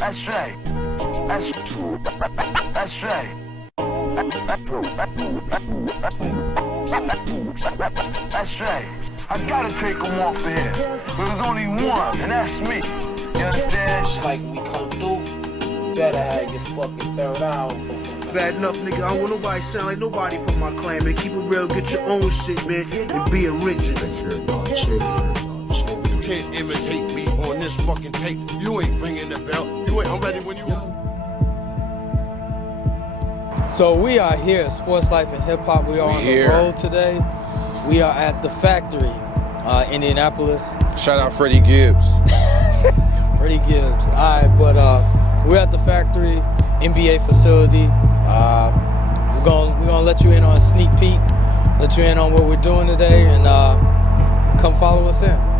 That's right. That's right. That's right. I gotta take him off of here. But there's only one, and that's me. You understand? It's like we come through, better have your fucking third hour. Bad enough, nigga. I don't want nobody sound like nobody from my clan, man. Keep it real, get your own shit, man, and be original. You can't imitate me on this fucking tape. You ain't ringing the bell. I'm ready when you are. So we are here at Sports Life and Hip Hop. We are on the road today. We are at the factory, Indianapolis. Shout out Freddie Gibbs. Freddie Gibbs. All right, but we're at the factory, NBA facility. We're gonna let you in on a sneak peek, let you in on what we're doing today, and come follow us in.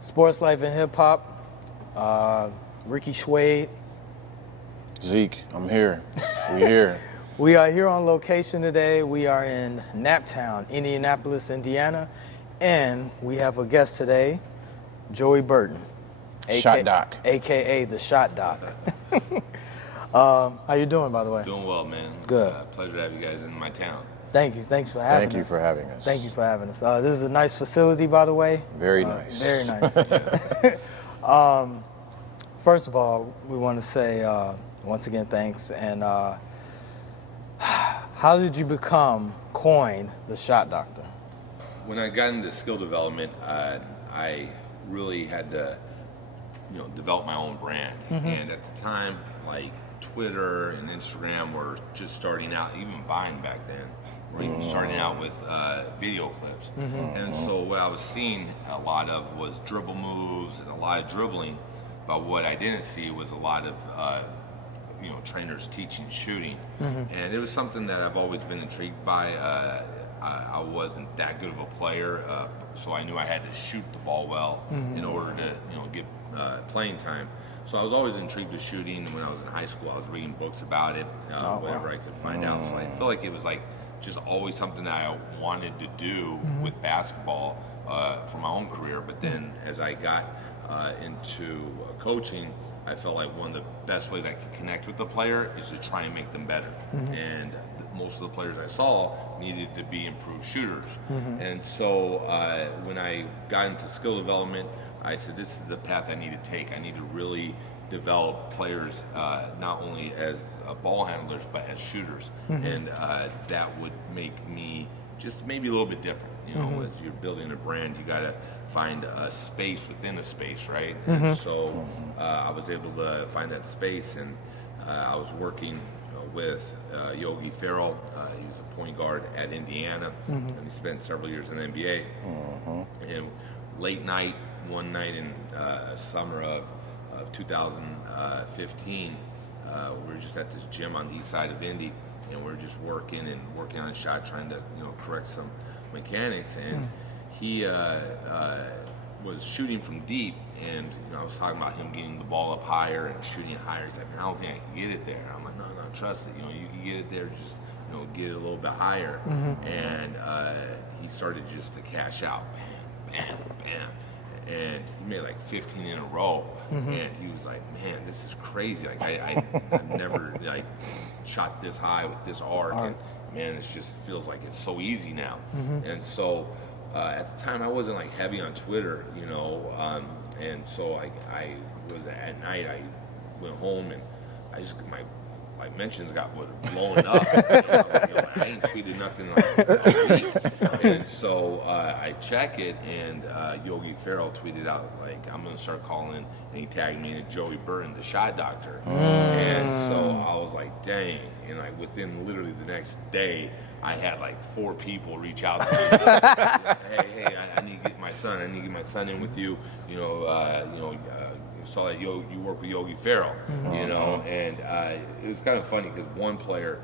Sports Life and Hip Hop, Ricky Schwade. Zeke, I'm here. We here. We are here on location today. We are in Naptown, Indianapolis, Indiana, and we have a guest today, Joey Burton, Shot Doc, aka the Shot Doc. How you doing, by the way? Doing well, man. Good. Pleasure to have you guys in my town. Thank you. Thanks for having us. Thank you for having us. Thank you for having us. This is a nice facility, by the way. Very nice. Very nice. First of all, we want to say once again thanks. And how did you coin the Shot Doctor? When I got into skill development, I really had to, develop my own brand. Mm-hmm. And at the time, like Twitter and Instagram were just starting out. Even Vine back then were even starting out with video clips. Mm-hmm. And so what I was seeing a lot of was dribble moves and a lot of dribbling. But what I didn't see was a lot of trainers teaching shooting. Mm-hmm. And it was something that I've always been intrigued by. I wasn't that good of a player, so I knew I had to shoot the ball well in order to get playing time. So I was always intrigued with shooting. And when I was in high school, I was reading books about it, whatever I could find out. So I feel like it was like just always something that I wanted to do with basketball for my own career. But then as I got into coaching, I felt like one of the best ways I could connect with the player is to try and make them better. And most of the players I saw needed to be improved shooters. And so when I got into skill development, I said, this is the path I need to take. I need to really develop players not only as ball handlers, but as shooters. And that would make me just maybe a little bit different. As you're building a brand, you got to find a space within a space, right? And so I was able to find that space, and I was working with Yogi Ferrell. He was a point guard at Indiana, and he spent several years in the NBA. And late night, one night in summer of 2015, we were just at this gym on the east side of Indy, and we were just working on a shot, trying to correct some mechanics. And he was shooting from deep, and I was talking about him getting the ball up higher and shooting it higher. He's like, man, I don't think I can get it there. I'm like, no, trust it. You can get it there. Just get it a little bit higher. And he started just to cash out, bam, bam, bam. And he made like 15 in a row, and he was like, "Man, this is crazy! Like I've never shot this high with this arc, and man, it just feels like it's so easy now." And so at the time, I wasn't like heavy on Twitter, and so I was at night. I went home and my like mentions got blowing up. I ain't tweeted nothing like a week. And so I check it, and Yogi Ferrell tweeted out like, I'm gonna start calling, and he tagged me in Joey Burton, the shot doctor. And so I was like, dang. And like within literally the next day, I had like 4 people reach out to me. hey, I need to get my son. I need to get my son in with you. Saw that you work with Yogi Ferrell, and it was kind of funny because one player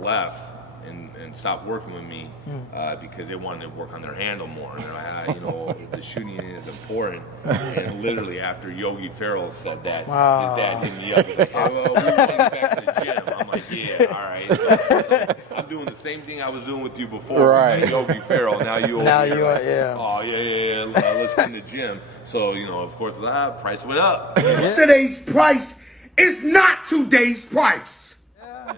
left and stopped working with me because they wanted to work on their handle more. And the shooting is important. And literally after Yogi Ferrell said that, his dad hit me up and like, hey, well, we want to get back to the gym. I'm like, yeah, all right. So I'm doing the same thing I was doing with you before. Right. Yogi Ferrell. Now you over now here. you are, yeah. Oh yeah. Let's get in the gym. So of course, price went up. Yesterday's price is not today's price.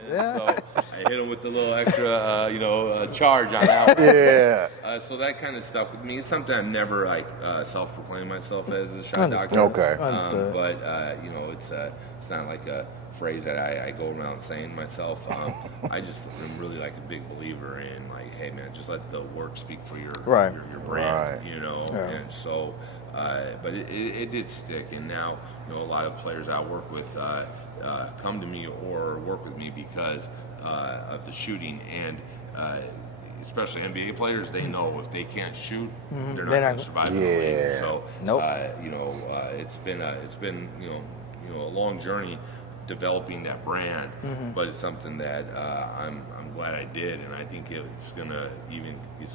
So I hit him with the little extra, charge on that one. Yeah. So that kind of stuck with me. It's something I've never self-proclaimed myself as a shot doctor. Okay. Understood. But it's not like a phrase that I go around saying to myself. I just am really like a big believer in like, hey man, just let the work speak for your brand. Right. Yeah. And so, but it did stick, and now a lot of players I work with come to me or work with me because of the shooting, and especially NBA players, they know if they can't shoot, they're not going to survive in the league. So, it's been a long journey developing that brand, but it's something that I'm glad I did, and I think it's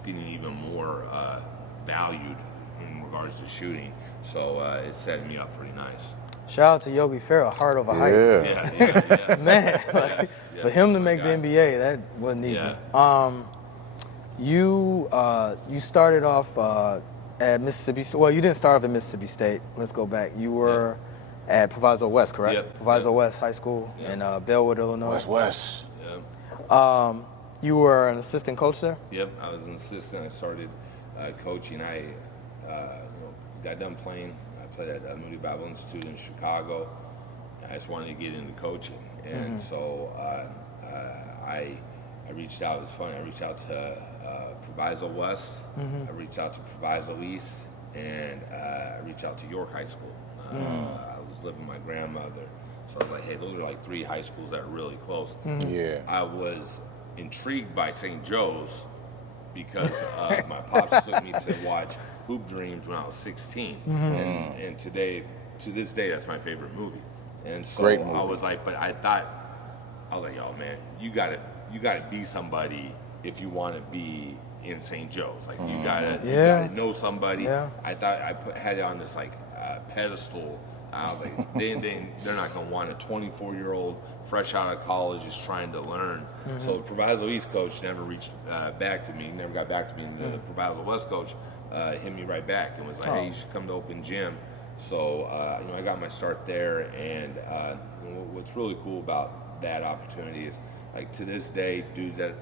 getting even more valued in regards to shooting. So it's setting me up pretty nice. Shout out to Yogi Ferrell, heart over height. Yeah. Man, for him to make the NBA, that wasn't easy. You started off at Mississippi. Well, you didn't start off at Mississippi State. Let's go back. You were at Proviso West, correct? Yep. Proviso West High School in Bellwood, Illinois. West. Yeah. You were an assistant coach there? Yep, I was an assistant. I started coaching. I got done playing. I played at Moody Bible Institute in Chicago. I just wanted to get into coaching, and so I reached out. It was funny. I reached out to Proviso West. I reached out to Proviso East, and I reached out to York High School. I was living with my grandmother, so I was like, hey, those are like 3 high schools that are really close. Yeah. I was intrigued by St. Joe's because my pops took me to watch Hoop Dreams when I was 16, and to this day, that's my favorite movie. And so Great movie. I was like, yo, man, you gotta be somebody if you want to be in St. Joe's. Like you gotta know somebody. Yeah. I thought had it on this like pedestal. I was like, they're not gonna want a 24-year-old fresh out of college just trying to learn. So the Proviso East coach never reached back to me. Never got back to me. And the Proviso West coach hit me right back and was like, hey, you should come to open gym. So I got my start there, and what's really cool about that opportunity is, like, to this day, dudes that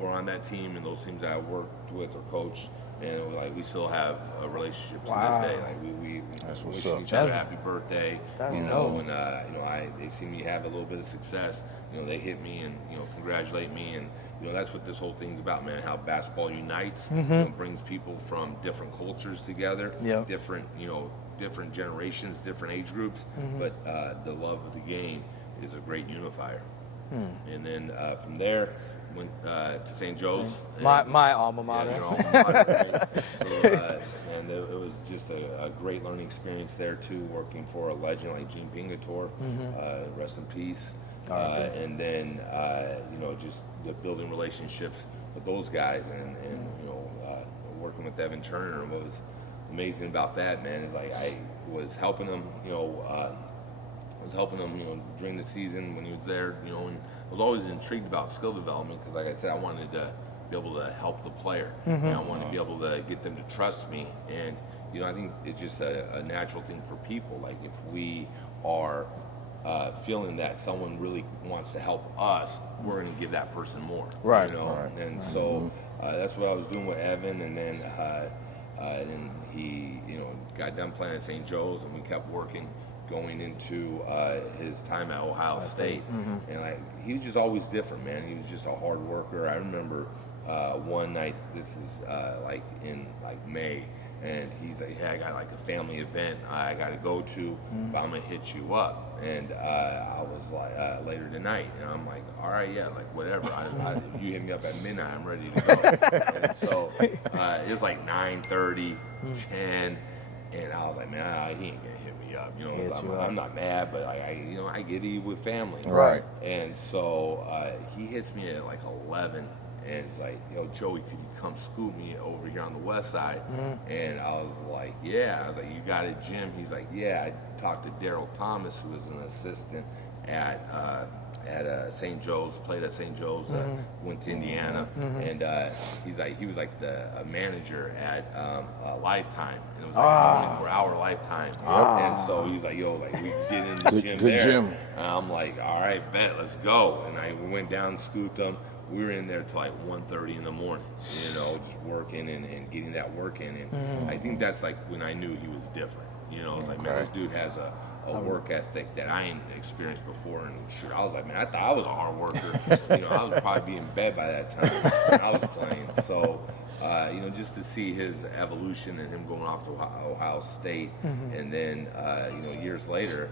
were on that team and those teams that I worked with or coached, and we still have a relationship to this day. Like we wish each other happy birthday. That's dope. When they see me have a little bit of success, they hit me and congratulate me, and that's what this whole thing's about, man. How basketball unites, brings people from different cultures together, different generations, different age groups, but the love of the game is a great unifier. And then from there, went to St. Joe's. My alma mater. Your alma mater, right? So, and it was just a great learning experience there too, working for a legend like Gene Pingatore, rest in peace. And then just building relationships with those guys, and working with Evan Turner. And what was amazing about that, man, is like I was helping him, during the season when he was there, and I was always intrigued about skill development because, like I said, I wanted to be able to help the player, and I wanted to be able to get them to trust me. And I think it's just a natural thing for people. Like if we are feeling that someone really wants to help us, we're going to give that person more. Right. And so that's what I was doing with Evan, and then he got done playing at St. Joe's, and we kept working. going into his time at Ohio State. And like, he was just always different, man. He was just a hard worker. I remember one night, this is like in like May, and he's like, hey, I got like a family event I got to go to, but I'm gonna hit you up. And I was like, later tonight, and I'm like, all right, yeah, like whatever. If you hit me up at midnight, I'm ready to go. And so it was like 9:30, 10, and I was like, man, he ain't gonna hit me up. You know, I'm not mad, but I get it with family. Right. And so he hits me at like 11. And it's like, yo, Joey, could you come scoop me over here on the west side? And I was like, yeah. I was like, you got a gym? He's like, yeah. I talked to Daryl Thomas, who was an assistant at St. Joe's, played at St. Joe's, went to Indiana. And he's like, he was like the manager at Lifetime. And it was like a 24-hour Lifetime. And so he's like, yo, like, we get in the gym good there. gym. And I'm like, all right, bet, let's go. And we went down and scooped him. We were in there till like 1:30 in the morning, you know, just working and getting that work in. And I think that's like when I knew he was different. You know, it's like, man, this dude has a work ethic that I ain't experienced before. And sure, I was like, man, I thought I was a hard worker. You know, I was probably be in bed by that time when I was playing. So, you know, just to see his evolution and him going off to Ohio State, and then, you know, years later,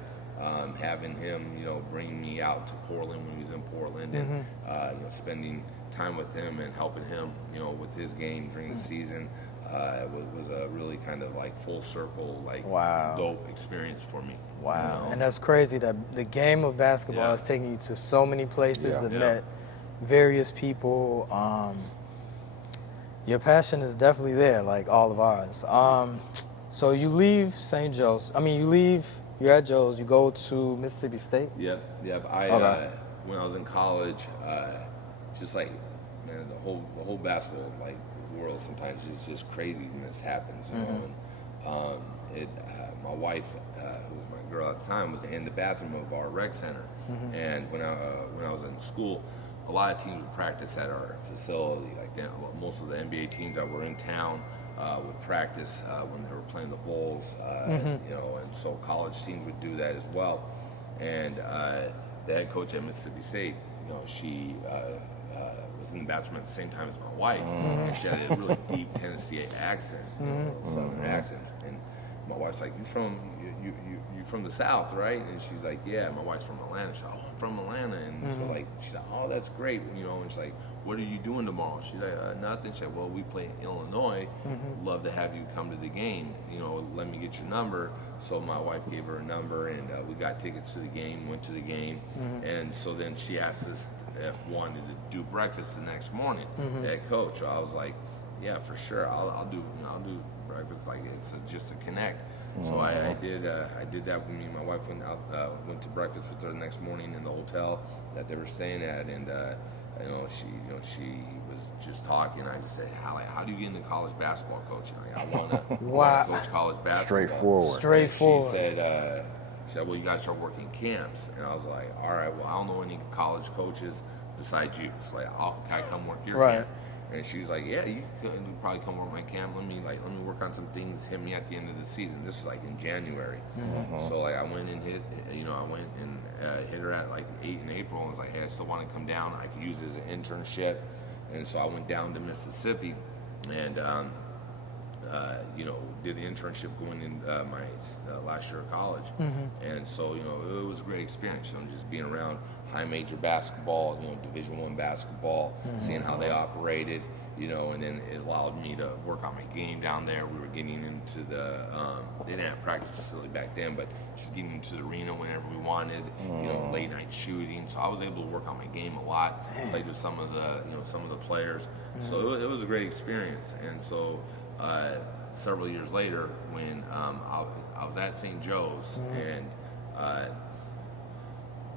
having him, you know, bring me out to Portland when he was in Portland, and you know, spending time with him and helping him, you know, with his game during the season, was a really kind of like full circle, like dope experience for me. Wow. You know? And that's crazy that the game of basketball is taking you to so many places and met various people. Your passion is definitely there, like all of ours. So you leave St. Joe's. I mean, you're at Joe's, you go to Mississippi State? Yep. When I was in college, just like, man, the whole basketball like world sometimes is just craziness happens, you know. And my wife, who was my girl at the time, was in the bathroom of our rec center. And when I was in school, a lot of teams would practice at our facility. Like most of the NBA teams that were in town would practice when they were playing the Bulls, you know, and so college teams would do that as well. And the head coach at Mississippi State, you know, she was in the bathroom at the same time as my wife, and she had a really deep Tennessee accent, you know, Southern accent. And my wife's like, "You from the South, right?" And she's like, "Yeah." My wife's from Atlanta. She's like, "Oh, I'm from Atlanta." And so like, she's like, "Oh, that's great," you know. And she's like, "What are you doing tomorrow?" She's like, "Nothing." She's like, "Well, we play in Illinois. Love to have you come to the game. You know, let me get your number." So my wife gave her a number, and we got tickets to the game. Went to the game, and so then she asked us if we wanted to do breakfast the next morning. The head coach. So I was like, "Yeah, for sure. I'll do. You know, I'll do breakfast. Like it's just a connect." So I did that with me and my wife went to breakfast with her the next morning in the hotel that they were staying at, and she was just talking. I just said, how do you get into college basketball coaching? Like, I want to coach college basketball. Straightforward. She said, well, you got to start working camps. And I was like, all right, well, I don't know any college coaches besides you. So like, can I come work your camp? And she was like, yeah, you could probably come work my camp. Let me work on some things. Hit me at the end of the season. This was like in January. So like I went and hit her at like 8 in April. And I was like, hey, I still want to come down. I could use it as an internship. And so I went down to Mississippi and did the internship going in my last year of college. And so, it was a great experience. Just being around high major basketball, Division I basketball, seeing how they operated, and then it allowed me to work on my game down there. We were getting into they didn't have a practice facility back then, but just getting into the arena whenever we wanted, late night shooting. So I was able to work on my game a lot, played with some of the players. So it was a great experience. And so several years later, when I was at St. Joe's, and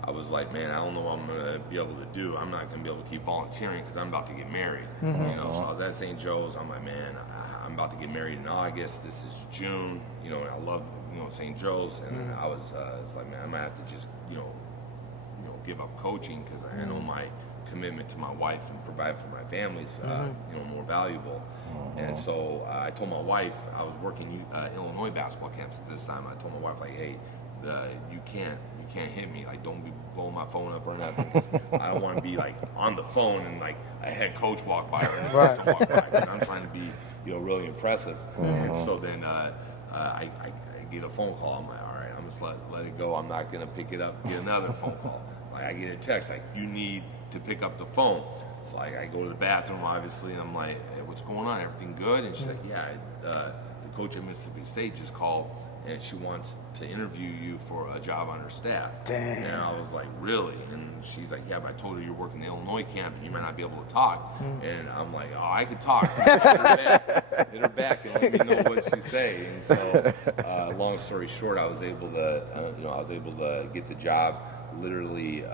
I was like, man, I don't know what I'm going to be able to do. I'm not going to be able to keep volunteering because I'm about to get married. So I was at St. Joe's. I'm like, man, I'm about to get married in August. This is June. And I love, St. Joe's. And I was like, man, I'm going to have to just, give up coaching because I know my commitment to my wife and provide for my family is, more valuable. And so I told my wife, I was working Illinois basketball camps at this time. I told my wife, like, hey, you can't hit me. Like, don't be blowing my phone up or nothing. I don't want to be like on the phone and like a head coach walk by or an assistant walk by. I'm trying to be, really impressive. And so then I get a phone call. I'm like, all right, I'm just let it go. I'm not gonna pick it up. Get another phone call. Like, I get a text like, you need to pick up the phone. So like, I go to the bathroom, obviously, and I'm like, hey, what's going on? Everything good? And she's like, yeah, the coach at Mississippi State just called, and she wants to interview you for a job on her staff. Damn. And I was like, really? And she's like, yeah, but I told her you're working the Illinois camp and you might not be able to talk. And I'm like, oh, I could talk. Hit her back and let me know what she's saying. And so, long story short, I was able to get the job literally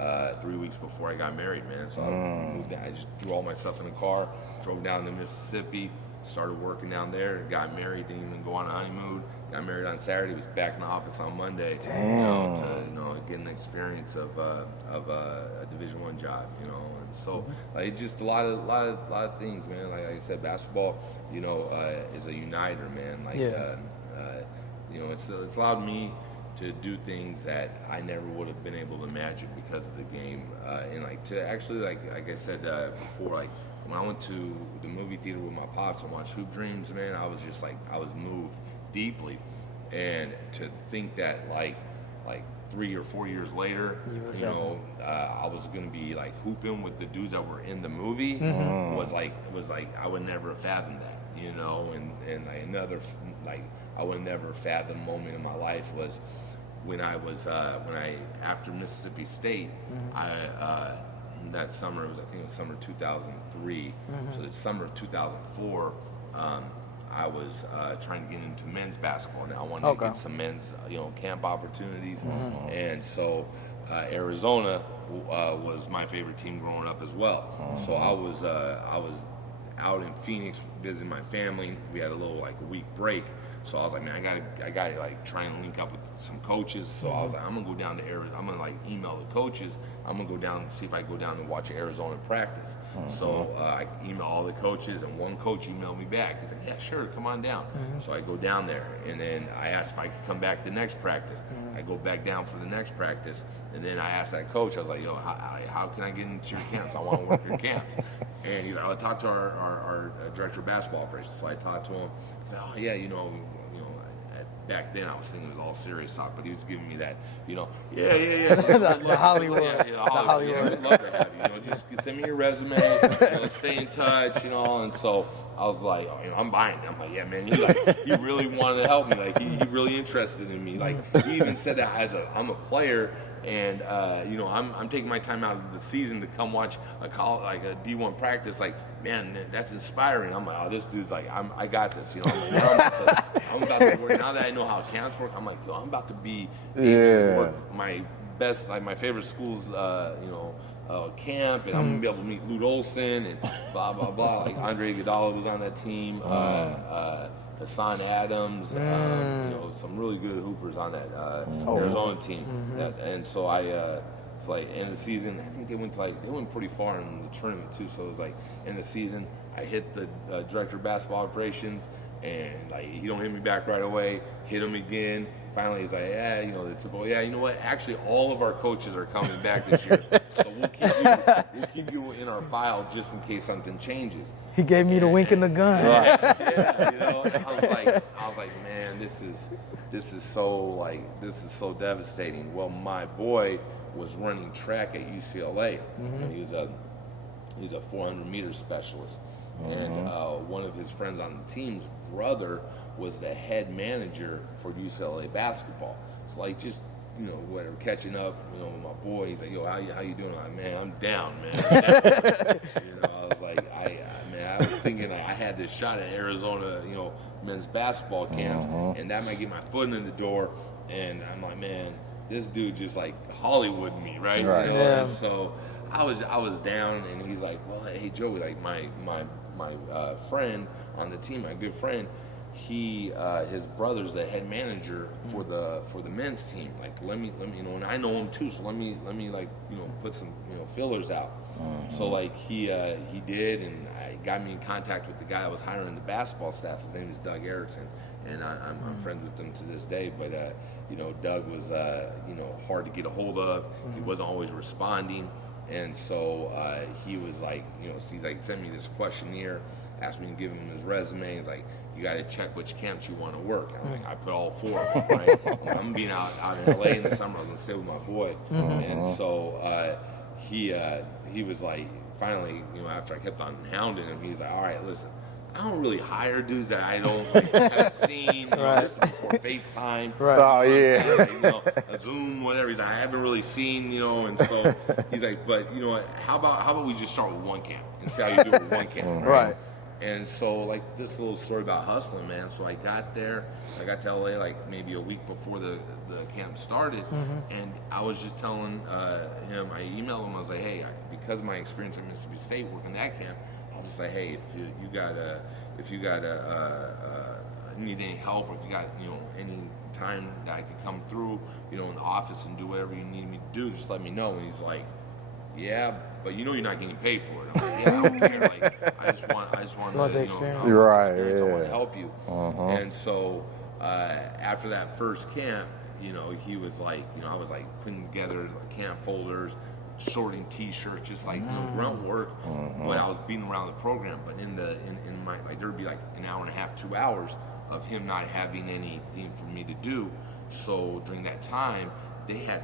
3 weeks before I got married, man. So I moved down. I just threw all my stuff in the car, drove down to Mississippi, started working down there, got married, didn't even go on a honeymoon. Got married on Saturday, was back in the office on Monday. Damn. To get an experience of a Division I job, and so like just a lot of things, man. Like I said, basketball, is a uniter, man. Like it's allowed me to do things that I never would have been able to imagine because of the game, and like to actually like I said before, like when I went to the movie theater with my pops and watched Hoop Dreams, man, I was just like I was moved deeply, and to think that like 3 or 4 years later, I was gonna be like hooping with the dudes that were in the movie was like I would never have fathomed that, and like another like I would never fathom moment in my life was when I was after Mississippi State, that summer, I think it was summer 2003, so the summer of 2004, I was trying to get into men's basketball. Now I wanted to get some men's, camp opportunities, and so Arizona was my favorite team growing up as well. So I was out in Phoenix visiting my family. We had a little like a week break. So I was like, man, I gotta like try and link up with some coaches. So I was like, I'm gonna go down to Arizona. I'm gonna like email the coaches. I'm gonna go down and see if I can go down and watch Arizona practice. So I emailed all the coaches, and one coach emailed me back. He's like, yeah, sure, come on down. So I go down there, and then I asked if I could come back the next practice. I go back down for the next practice, and then I asked that coach, I was like, yo, how can I get into your camps? I want to work your camps. And he's like, I'll talk to our director of basketball operations. So I talked to him. He said, oh yeah, back then I was thinking it was all serious talk, but he was giving me that, yeah. the Hollywood. The Hollywood. Yeah, we'd love to have you. Just send me your resume, stay in touch, and so I was like, I'm buying it. I'm like, yeah, man, he really wanted to help me. Like, he really interested in me. Like, he even said that I'm a player, and I'm taking my time out of the season to come watch a D1 practice. Like, man, that's inspiring. I'm like, oh, this dude's like, I got this. I'm about to work. Now that I know how camps work, I'm like, yo, I'm about to be work my best, like my favorite school's camp, and I'm gonna be able to meet Lute Olson and blah blah blah. Like Andre Iguodala was on that team. Hassan Adams, some really good hoopers on that Arizona team. And so it's like end of the season. I think they went pretty far in the tournament too. So it was like end of the season. I hit the director of basketball operations, and like he don't hit me back right away. Hit him again. Finally, he's like, the typical. Yeah, you know what? Actually, all of our coaches are coming back this year, so we'll keep you in our file just in case something changes. He gave me the wink and the gun. Right. I was like, man, this is so devastating. Well, my boy was running track at UCLA, and he was a 400-meter specialist, and one of his friends on the team's brother was the head manager for UCLA basketball. So like just whatever, catching up, with my boy. He's like, yo, how you doing? I'm like, man, I'm down, man. I was like, I was thinking I had this shot at Arizona, men's basketball camps, and that might get my foot in the door. And I'm like, man, this dude just like Hollywood me, right? Yeah. And so I was down, and he's like, well, hey Joey, like my friend on the team, my good friend, his brother's the head manager for the men's team. Like, let me, and I know him too, so let me like, put some, fillers out. So like he did, and I got me in contact with the guy that was hiring the basketball staff. His name is Doug Erickson, and I'm friends with them to this day. But you know, Doug was you know, hard to get a hold of. He wasn't always responding, and so he was like, you know, he's like, sent me this questionnaire, asked me to give him his resume. He's like, you got to check which camps you want to work. I'm like, I put all 4 of them, right? I'm being out in LA in the summer. I was gonna stay with my boy, and so he was like, finally, you know, after I kept on hounding him, he's like, all right, listen, I don't really hire dudes that I don't like, haven't seen, you know, just before FaceTime, Oh yeah. like, you know, a Zoom, whatever. He's like, I haven't really seen, you know, and so he's like, but you know what? How about we just start with one camp and see how you do with one camp, Right. And so, like, this little story about hustling, man. So I got there. I got to LA like maybe a week before the camp started, and I was just telling him. I emailed him. I was like, hey, because of my experience at Mississippi State working that camp, I was just like, hey, if you got need any help, or if you got, you know, any time that I could come through, you know, in the office and do whatever you need me to do, just let me know. And he's like, yeah, but you know you're not getting paid for it. I'm like, yeah, I don't care. Like, I just want the you experience. know, You're right, experience. I yeah. want to help you. And so after that first camp, you know, he was like, you know, I was like putting together like camp folders, sorting T-shirts, just like, you know, grunt work. But I was beating around the program. But in my, like, there'd be like an hour and a half, 2 hours of him not having anything for me to do. So during that time, they had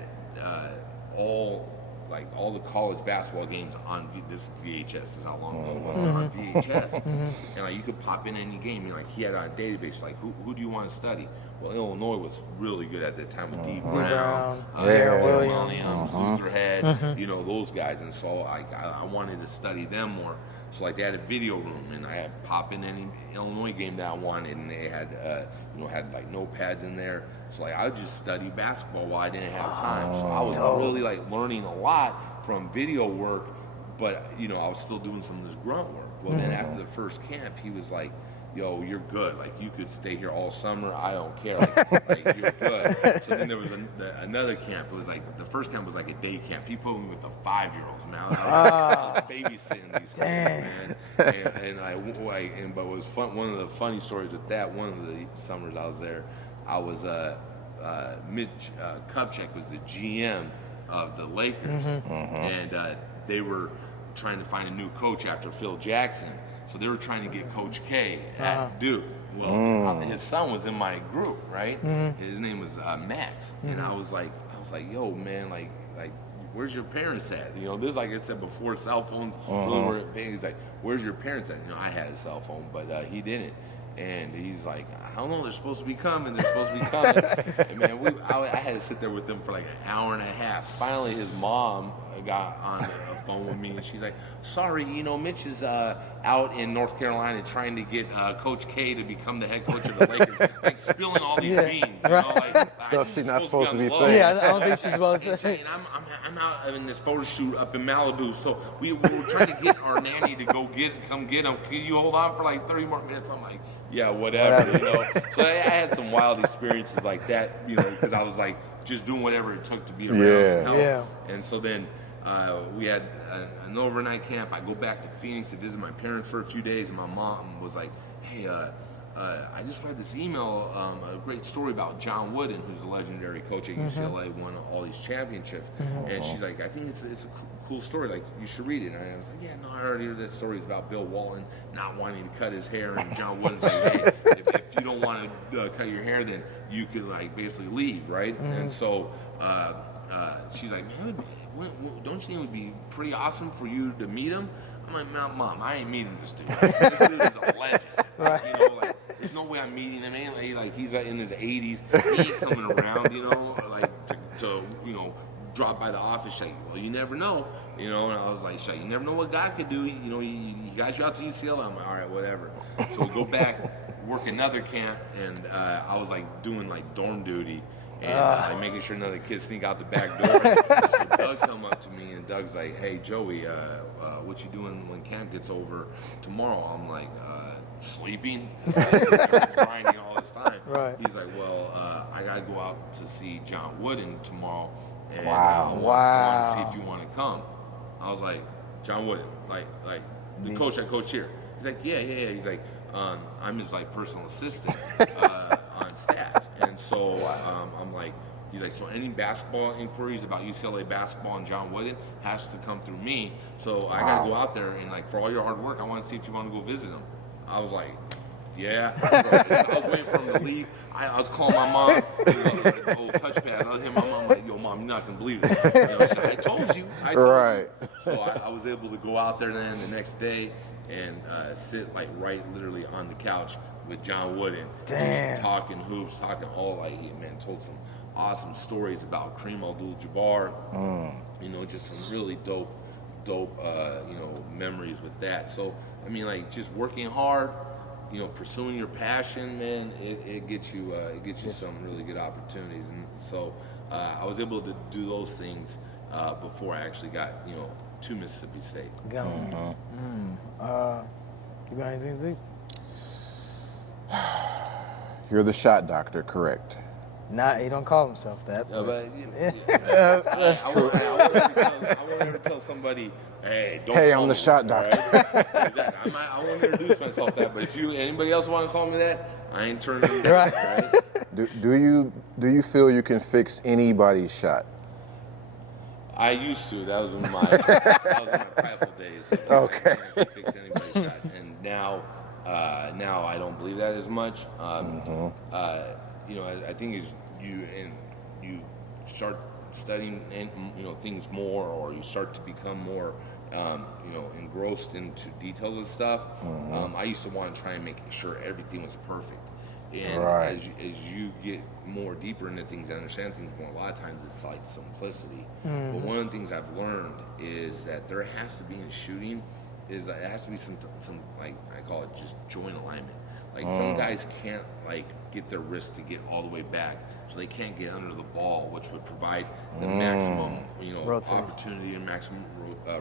all the college basketball games on this VHS. This is how long ago it was, on VHS. And like, you could pop in any game. And like, he had on a database like, who do you want to study? Well, Illinois was really good at that time with D. Brown, Darren Williams, Lutherhead, you know, those guys. And so I wanted to study them more. So like, they had a video room, and I had pop in any Illinois game that I wanted, and they had you know, had like notepads in there. So like, I would just study basketball while I didn't have time. So I was really like learning a lot from video work, but you know, I was still doing some of this grunt work. Well, then after the first camp, he was like, yo, you're good. Like, you could stay here all summer. I don't care. Like you're good. So then there was another camp. It was like, the first camp was like a day camp. He put me with the 5-year-olds. Man, I was babysitting these kids, man. But it was fun. One of the funny stories with that, one of the summers I was there, I was Mitch Kupchak was the GM of the Lakers, and they were trying to find a new coach after Phil Jackson. So they were trying to get Coach K at Duke. Well, his son was in my group, right? His name was Max, and I was like, yo, man, like, where's your parents at? You know, this, like I said before, cell phones. He's like, where's your parents at? You know, I had a cell phone, but he didn't. And he's like, I don't know, they're supposed to be coming. And man, I had to sit there with them for like an hour and a half. Finally, his mom got on the phone with me, and she's like, sorry, you know, Mitch is out in North Carolina trying to get Coach K to become the head coach of the Lakers. Like, spilling all these beans, you know, like, Stuff she's not supposed to be saying. Yeah, I don't think she's supposed to say. And I'm out in this photo shoot up in Malibu, so we were trying to get our nanny to come get him. Can you hold on for like 30 more minutes? I'm like, yeah, whatever. You know. So I had some wild experiences like that, you know, because I was like just doing whatever it took to be around. Yeah. And so then we had an overnight camp. I go back to Phoenix to visit my parents for a few days, and my mom was like, hey, I just read this email, a great story about John Wooden, who's a legendary coach at UCLA, won all these championships. And she's like, I think it's a cool story, like, you should read it. And I was like, yeah, no, I already heard this story. It's about Bill Walton not wanting to cut his hair, and John Wooden's like, hey, if you don't want to cut your hair, then you could, like, basically leave, right? And so she's like, man, don't you think it would be pretty awesome for you to meet him? I'm like, Mom, I ain't meeting this dude. This dude is a legend. Right. You know, like, there's no way I'm meeting him. Like he's in his 80s. He ain't coming around, you know, like to you know, drop by the office. Like, well, you never know, you know. And I was like, you never know what God could do. You know, he got you out to UCLA. I'm like, all right, whatever. So we go back, work another camp, and I was like doing like dorm duty. And like making sure none of the kids sneak out the back door. So Doug come up to me, and Doug's like, hey, Joey, what you doing when camp gets over tomorrow? I'm like, sleeping? Grinding all this time. Right. He's like, well, I got to go out to see John Wooden tomorrow. And Wow. I want to see if you want to come. I was like, John Wooden, like the coach I coach here. He's like, yeah. He's like, I'm his like personal assistant on staff, and so I'm like, he's like, so any basketball inquiries about UCLA basketball and John Wooden has to come through me. So I got to go out there and like for all your hard work, I want to see if you want to go visit him. I was like, yeah. I was waiting for him to leave. I was calling my mom, the old touchpad. I was hitting my mom like, yo, mom, you're not gonna believe it. You know, I told you. Right. So I was able to go out there then the next day and sit like right literally on the couch with John Wooden. Damn. Talking hoops, talking all like he told some awesome stories about Kareem Abdul-Jabbar. You know, just some really dope you know, memories with that. So I mean, like just working hard, you know, pursuing your passion, man, it gets you some really good opportunities. And so I was able to do those things before I actually got, you know, to Mississippi State. Got you got anything, Zeke? You're the shot doctor, correct? Nah, he don't call himself that. That's true. I won't ever tell somebody, hey, don't Hey, call I'm the me, shot doctor. Right? I won't introduce myself that, but if anybody else want to call me that, I ain't turning it down. Right. Do you feel you can fix anybody's shot? I used to. That was in my prideful days. Okay. I could fix anybody's shot. And now I don't believe that as much. You know, I think as you start studying and you know things more, or you start to become more you know, engrossed into details of stuff. I used to want to try and make sure everything was perfect. And as you get more deeper into things and understand things more, a lot of times it's like simplicity. But one of the things I've learned is that there has to be in shooting is that it has to be some like I call it just joint alignment. Like some guys can't like get their wrist to get all the way back, so they can't get under the ball, which would provide the maximum, you know, opportunity and maximum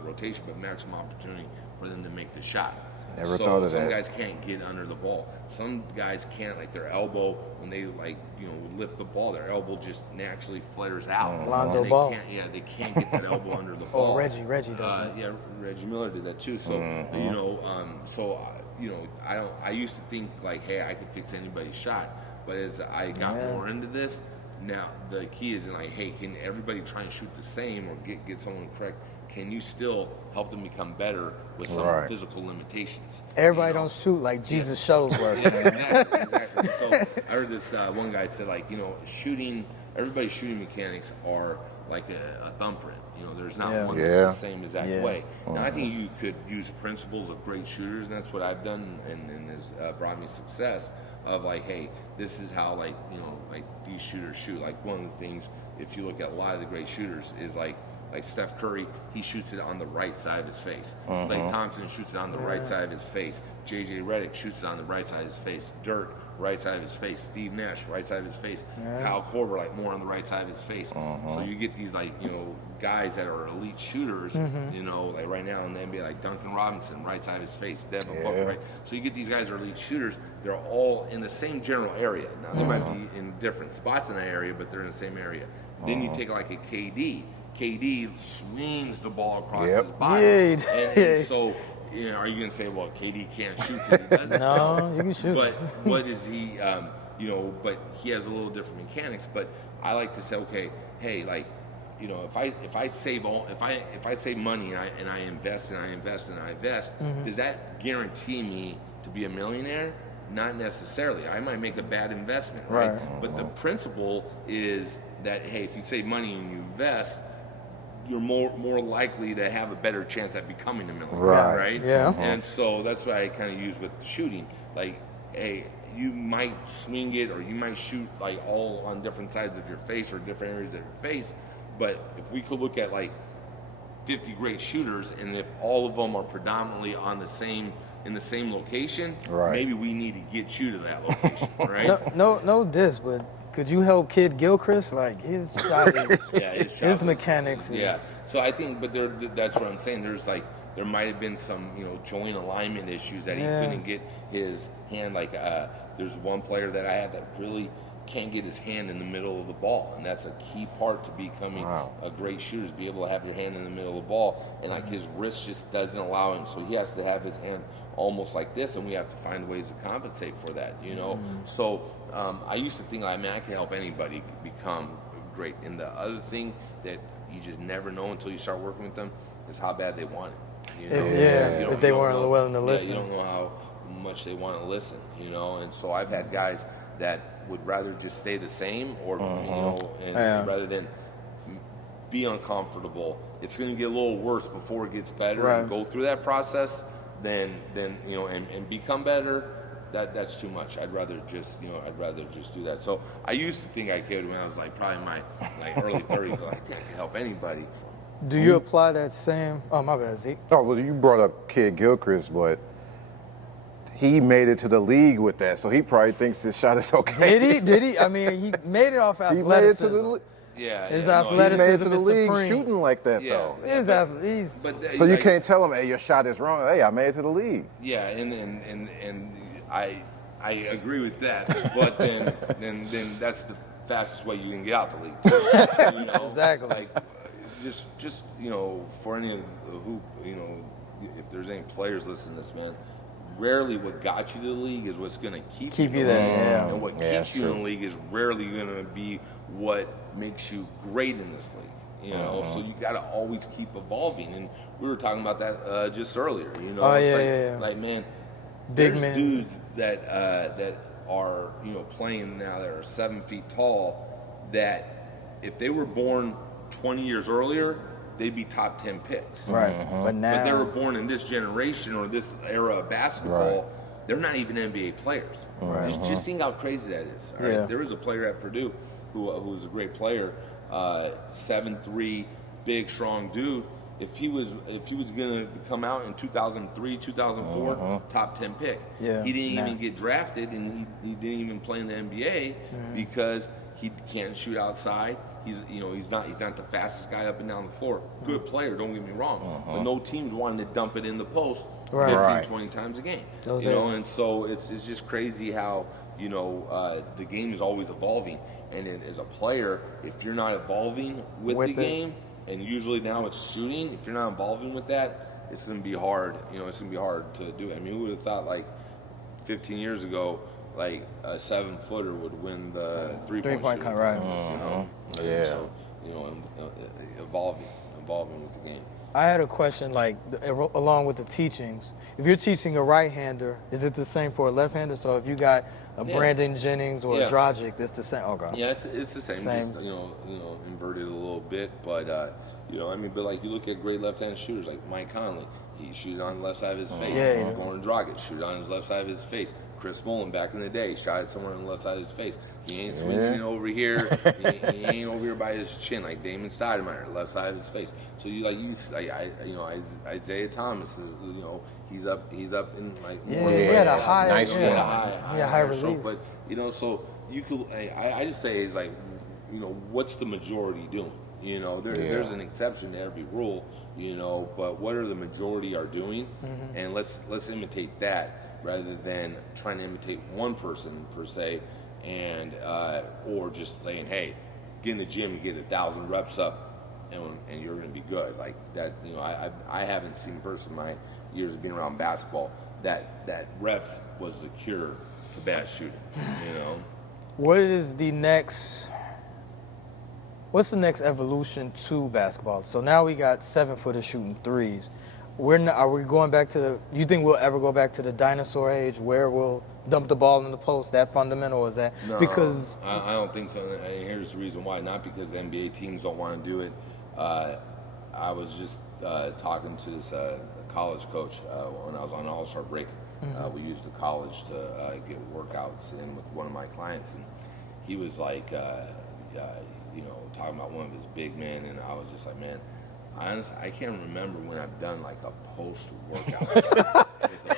rotation, but maximum opportunity for them to make the shot. Never thought of that. Some guys can't get under the ball. Some guys can't, like their elbow, when they like, you know, lift the ball, their elbow just naturally flares out. Lonzo Ball. They can't get that elbow under the ball. Oh, Reggie does that. Yeah, Reggie Miller did that too. So, you know, you know, I used to think like, hey, I could fix anybody's shot. But as I got more into this, now the key is in like, hey, can everybody try and shoot the same or get someone correct? Can you still help them become better with some physical limitations? Everybody don't shoot like Jesus Shuttlesworth. Exactly. So I heard this one guy said like, you know, everybody's shooting mechanics are like a thumbprint. You know, there's not one that's the same exact way. Now, I think you could use principles of great shooters, and that's what I've done and has brought me success of like, hey, this is how like, you know, like these shooters shoot. Like one of the things, if you look at a lot of the great shooters is like Steph Curry, he shoots it on the right side of his face. Klay Thompson shoots it on the right side of his face. JJ Redick shoots it on the right side of his face. Dirk, right side of his face. Steve Nash, right side of his face. Kyle Korver, like more on the right side of his face. So you get these like, you know, guys that are elite shooters, you know, like right now in the NBA, like Duncan Robinson, right side of his face. Devin Booker, right. So you get these guys that are elite shooters. They're all in the same general area. Now they might be in different spots in that area, but they're in the same area. Then you take like a KD. KD swings the ball across his body. And so, you know, are you going to say, well, KD can't shoot? He doesn't? No, he can shoot. But what is he, you know, but he has a little different mechanics. But I like to say, okay, hey, like, you know, if I save money and I invest, does that guarantee me to be a millionaire? Not necessarily. I might make a bad investment, right? But the principle is that, hey, if you save money and you invest, you're more likely to have a better chance at becoming a millionaire, right? Yeah. And so that's what I kind of use with shooting. Like, hey, you might swing it or you might shoot like all on different sides of your face or different areas of your face, but if we could look at like 50 great shooters, and if all of them are predominantly in the same location, maybe we need to get you to that location, right? No diss, but could you help Kid Gilchrist? Like his shot is, his mechanics is. Yeah. So I think, but that's what I'm saying. There might have been some, you know, joint alignment issues that he couldn't get his hand. Like there's one player that I have that really can't get his hand in the middle of the ball, and that's a key part to becoming a great shooter, is be able to have your hand in the middle of the ball, and like his wrist just doesn't allow him, so he has to have his hand almost like this, and we have to find ways to compensate for that, you know. So I used to think, like, man, I can help anybody become great. And the other thing that you just never know until you start working with them is how bad they want it. You know? If they weren't willing to listen. You don't know how much they want to listen, you know. And so I've had guys that would rather just stay the same, or you know, and rather than be uncomfortable, it's going to get a little worse before it gets better, and go through that process, then you know, and become better. That's too much. I'd rather just do that. So I used to think I could when I was like probably in my early 30s. Like, I think I can help anybody. Do you apply that same? Oh, my bad, Zeke. Oh, well, you brought up Kid Gilchrist, but he made it to the league with that, so he probably thinks his shot is okay. Did he? I mean, he made it off athleticism. He made it to the His athleticism he made it to the is league supreme. shooting like that, though. So you can't tell him, hey, your shot is wrong. Hey, I made it to the league. Yeah, and I agree with that, but then that's the fastest way you can get out the league. You know? Exactly. Like, just you know, for any of the hoop, you know, if there's any players listening to this, man, rarely what got you to the league is what's going to keep you there. Yeah. And what keeps you in the league is rarely going to be what makes you great in this league. You know, so you got to always keep evolving. And we were talking about that just earlier. You know, like man, big there's man dudes that are, you know, playing now that are 7 feet tall, that if they were born 20 years earlier, they'd be top 10 picks. Right. But now, they were born in this generation or this era of basketball. They're not even NBA players. Just think how crazy that is. Right? There was a player at Purdue who was a great player, 7'3", big, strong dude. If he was gonna come out in 2003, 2004, top 10 pick. He didn't even get drafted, and he didn't even play in the NBA because he can't shoot outside. He's not the fastest guy up and down the floor. Good player, don't get me wrong. But no teams wanting to dump it in the post 15, 20 times a game. And so it's just crazy how, you know, the game is always evolving. And then as a player, if you're not evolving with the game, and usually now it's shooting, if you're not evolving with that, it's going to be hard. You know, it's going to be hard to do it. I mean, who would have thought, like, 15 years ago, like, a 7-footer would win the three-point shooting. Right. You know? So, you know, evolving with the game. I had a question, like, along with the teachings. If you're teaching a right-hander, is it the same for a left-hander? So if you got a Brandon Jennings or a Dragic, it's the same. Okay. Yeah, it's the same. Just, you know, inverted a little bit, but you know, I mean, but like you look at great left-handed shooters like Mike Conley, he shooted on the left side of his face. Goran Dragic shooted on his left side of his face. Chris Mullin back in the day shot at someone on the left side of his face. He ain't swinging over here. he ain't over here by his chin like Damon Stoudemire, left side of his face. So Isaiah Thomas, you know, he's up in like he had a high, high release. But you know, so you could. I just say is like, you know, what's the majority doing? You know, there's an exception to every rule. You know, but what are the majority are doing, and let's imitate that rather than trying to imitate one person per se, and or just saying, hey, get in the gym and get 1,000 reps up. And you're going to be good like that. You know, I haven't seen person in my years of being around basketball that reps was the cure to bad shooting. You know, what's the next evolution to basketball? So now we got 7-footers shooting threes. Are we going back to you think we'll ever go back to the dinosaur age where we'll dump the ball in the post? That fundamental, or is that because I don't think so. And here's the reason why. Not because the NBA teams don't want to do it. I was just talking to this college coach when I was on All-Star break. We used the college to get workouts in with one of my clients, and he was like, you know, talking about one of his big men, and I was just like, man, honestly, I can't remember when I've done like a post workout.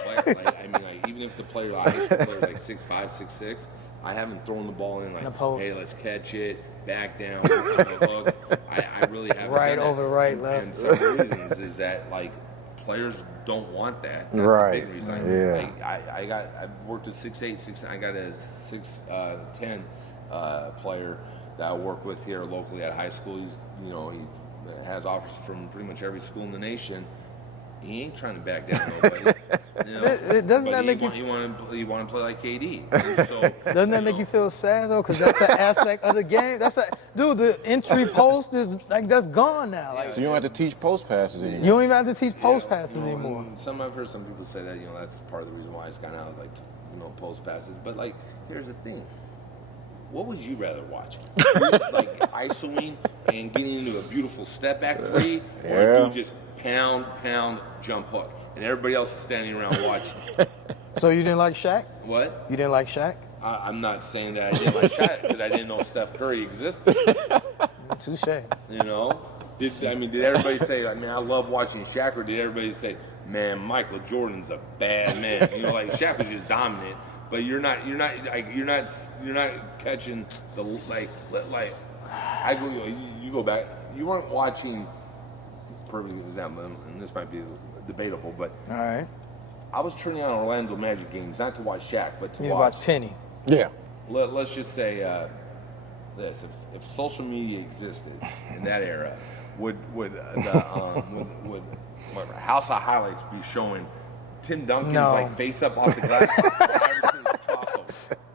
Like, I mean, like even if the player like 6'5", 6'6", I haven't thrown the ball in like, hey, let's catch it, back down, hook. I really haven't. Right done over, right, left. And some of the reasons is that like players don't want that. That's right. The big reason. I've worked with 6'8", 6'9". I got a 6'10" player that I work with here locally at high school. He's, you know, he has offers from pretty much every school in the nation. he ain't trying to back down nobody. You know? Doesn't that make you want to play like KD? So, doesn't that make you feel sad though? Because that's an aspect of the game. Dude, the entry post is like that's gone now. Like, So you don't have to teach post passes anymore. you don't even have to teach post passes anymore. I've heard some people say that that's part of the reason why it's gone out, like post passes. But like, here's the thing. What would you rather watch? Like isoing and getting into a beautiful step back three, or you just pound, jump hook, and everybody else is standing around watching. So you didn't like Shaq? What? You didn't like Shaq? I'm not saying that I didn't like Shaq because I didn't know Steph Curry existed. Touche. You know? Did everybody say, I love watching Shaq, or did everybody say, man, Michael Jordan's a bad man? Like Shaq was just dominant. But you're not catching the you go back. You weren't watching. Perfect example, and this might be debatable, but all right. I was turning on Orlando Magic games not to watch Shaq, but to watch Penny. Yeah. Let's just say this: if social media existed in that era, would House of Highlights be showing Tim Duncan's face up off the glass?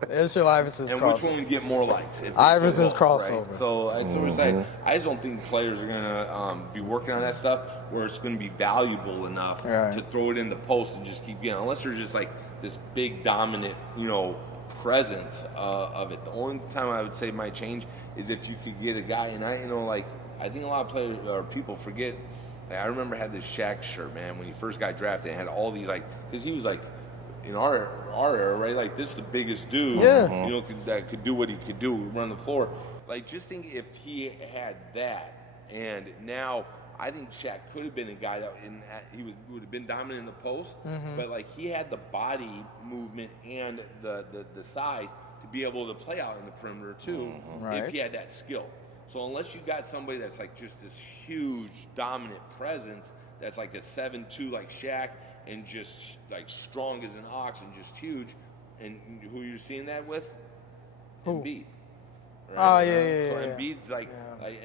It'll show Iverson's crossover. And which one would get more likes? Iverson's crossover. Right? So it's like, I just don't think players are going to be working on that stuff where it's going to be valuable enough to throw it in the post and just keep getting, unless they're just like this big dominant, presence of it. The only time I would say might change is if you could get a guy, and I think a lot of players or people forget. Like, I remember I had this Shaq shirt, man, when he first got drafted. It had all these because he was like, in our era, right? Like, this is the biggest dude, that could do what he could do, run the floor. Like, just think if he had that, and now I think Shaq could have been a guy that would have been dominant in the post, but like he had the body movement and the size to be able to play out in the perimeter too, if he had that skill. So unless you got somebody that's like just this huge dominant presence, that's like a 7'2" like Shaq, and just like strong as an ox and just huge, and who you're seeing that with? Embiid. Right? Oh yeah. So Embiid's like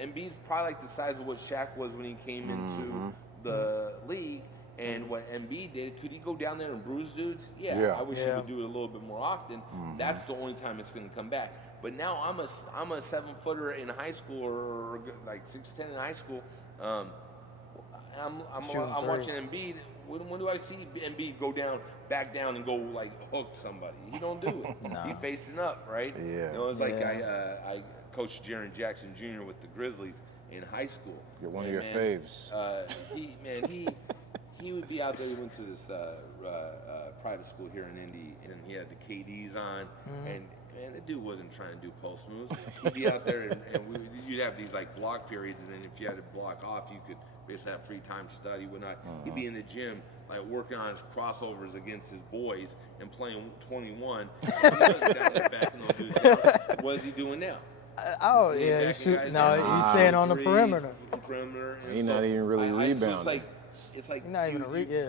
Embiid's probably like the size of what Shaq was when he came into the league, and what Embiid did, could he go down there and bruise dudes? Yeah. I wish he would do it a little bit more often. That's the only time it's going to come back. But now I'm a 7-footer in high school, or like 6'10" in high school. I'm watching Embiid. When do I see Embiid go back down and go like hook somebody? He don't do it. He's facing up, right? Yeah. It's like I coached Jaren Jackson Jr. with the Grizzlies in high school. You're one of your faves. He would be out there. He went to this private school here in Indy, and he had the KDs on, and the dude wasn't trying to do post moves. He'd be out there, and you'd have these like block periods, and then if you had to block off, you could basically have free time to study, whatnot. He'd be in the gym, like working on his crossovers against his boys and playing 21. He wasn't down there backing those dudes down. What is he doing now? He's shooting. No, he's staying on the perimeter. He's not even really rebounding. It's like not even a Yeah,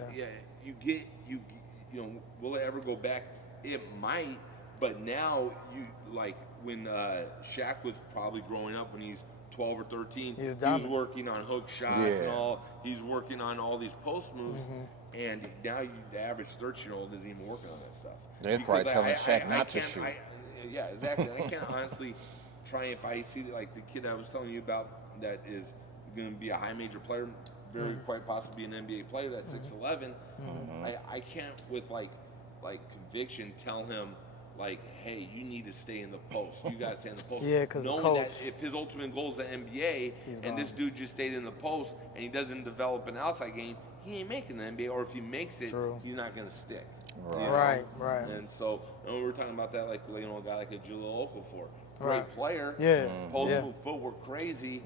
will it ever go back? It might, but now when Shaq was probably growing up when he's 12 or 13, he was working on hook shots and all. He's working on all these post moves, and now the average 13-year-old isn't even working on that stuff. They're probably telling Shaq not to shoot. Yeah, exactly. I can't honestly try if I see like the kid I was telling you about that is going to be a high major player, very quite possibly be an NBA player that's 6'11". I can't with like conviction tell him like, hey, you need to stay in the post. You got to stay in the post. Yeah, because knowing that if his ultimate goal is the NBA, and this dude just stayed in the post and he doesn't develop an outside game, he ain't making the NBA. Or if he makes it, he's not going to stick. Right. And so we were talking about that, like a guy like a Jahlil Okafor, great player, post move footwork crazy,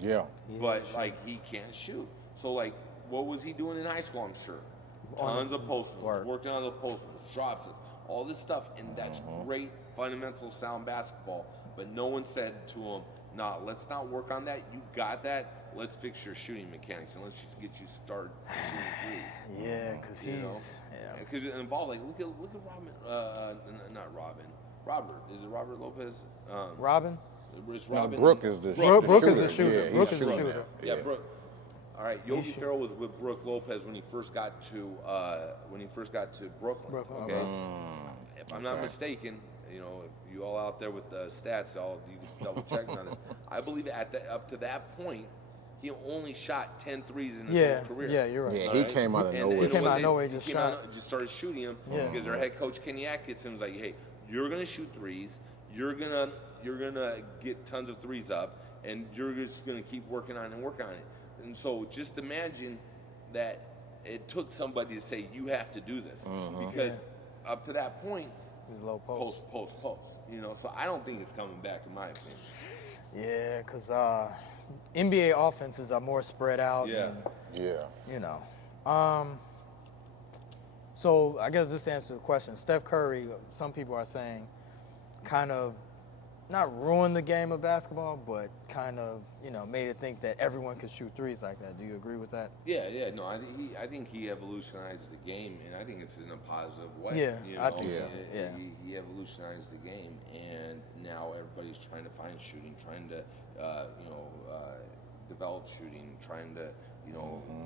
but like he can't shoot. So like, what was he doing in high school? I'm sure tons of post moves, working on the post moves, drops it, all this stuff, and that's great fundamental sound basketball. But no one said to him, "Nah, let's not work on that. You got that. Let's fix your shooting mechanics and let's just get you started shooting threes." Yeah, because he's because it involved like look at Robin, not Robin. Robert, is it Robert Lopez? Robin? It's Robin. Brooke is the Brooke is the shooter. shooter. Yeah, Brooke is the shooter. Yeah, Brooke. All right, Yogi Ferrell was with Brooke Lopez when he first got to Brooklyn. Okay, if I'm not mistaken, you know, if you all out there with the stats, you can double check on it. I believe up to that point, he only shot 10 threes in his whole career. Yeah, you're right. Yeah, he came out of nowhere. He came out of nowhere, just started shooting them because their head coach Kenny Atkins was like, "Hey, you're gonna shoot threes. You're gonna get tons of threes up, and you're just gonna keep working on it." And so, just imagine that it took somebody to say, "You have to do this," because up to that point, he's low post. You know, so I don't think it's coming back, in my opinion. Yeah, because NBA offenses are more spread out. Yeah. You know. So I guess this answers the question. Steph Curry, some people are saying, kind of not ruined the game of basketball, but kind of, you know, made it think that everyone could shoot threes like that. Do you agree with that? Yeah. No, I think he evolutionized the game, and I think it's in a positive way. Yeah, you know? I think so. Yeah. He evolutionized the game, and now everybody's trying to find shooting, trying to, develop shooting, trying to,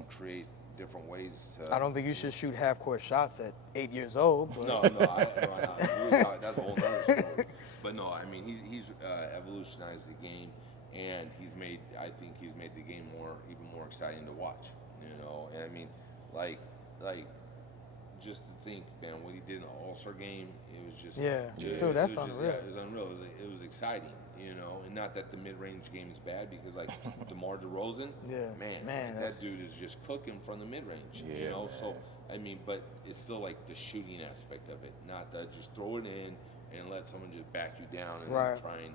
create different ways to. I don't think you should shoot half-court shots at 8 years old. But. No, that's a whole other story. But no, I mean, he's evolutionized the game, and I think he's made the game even more exciting to watch. You know, and I mean, like just to think, man, what he did in the All-Star game, it was just dude, that's unreal. It was unreal. It was exciting, you know, and not that the mid-range game is bad, because like DeMar DeRozan, man, that dude is just cooking from the mid-range, you know. Man. So I mean, but it's still like the shooting aspect of it, not that just throw it in and let someone just back you down and try and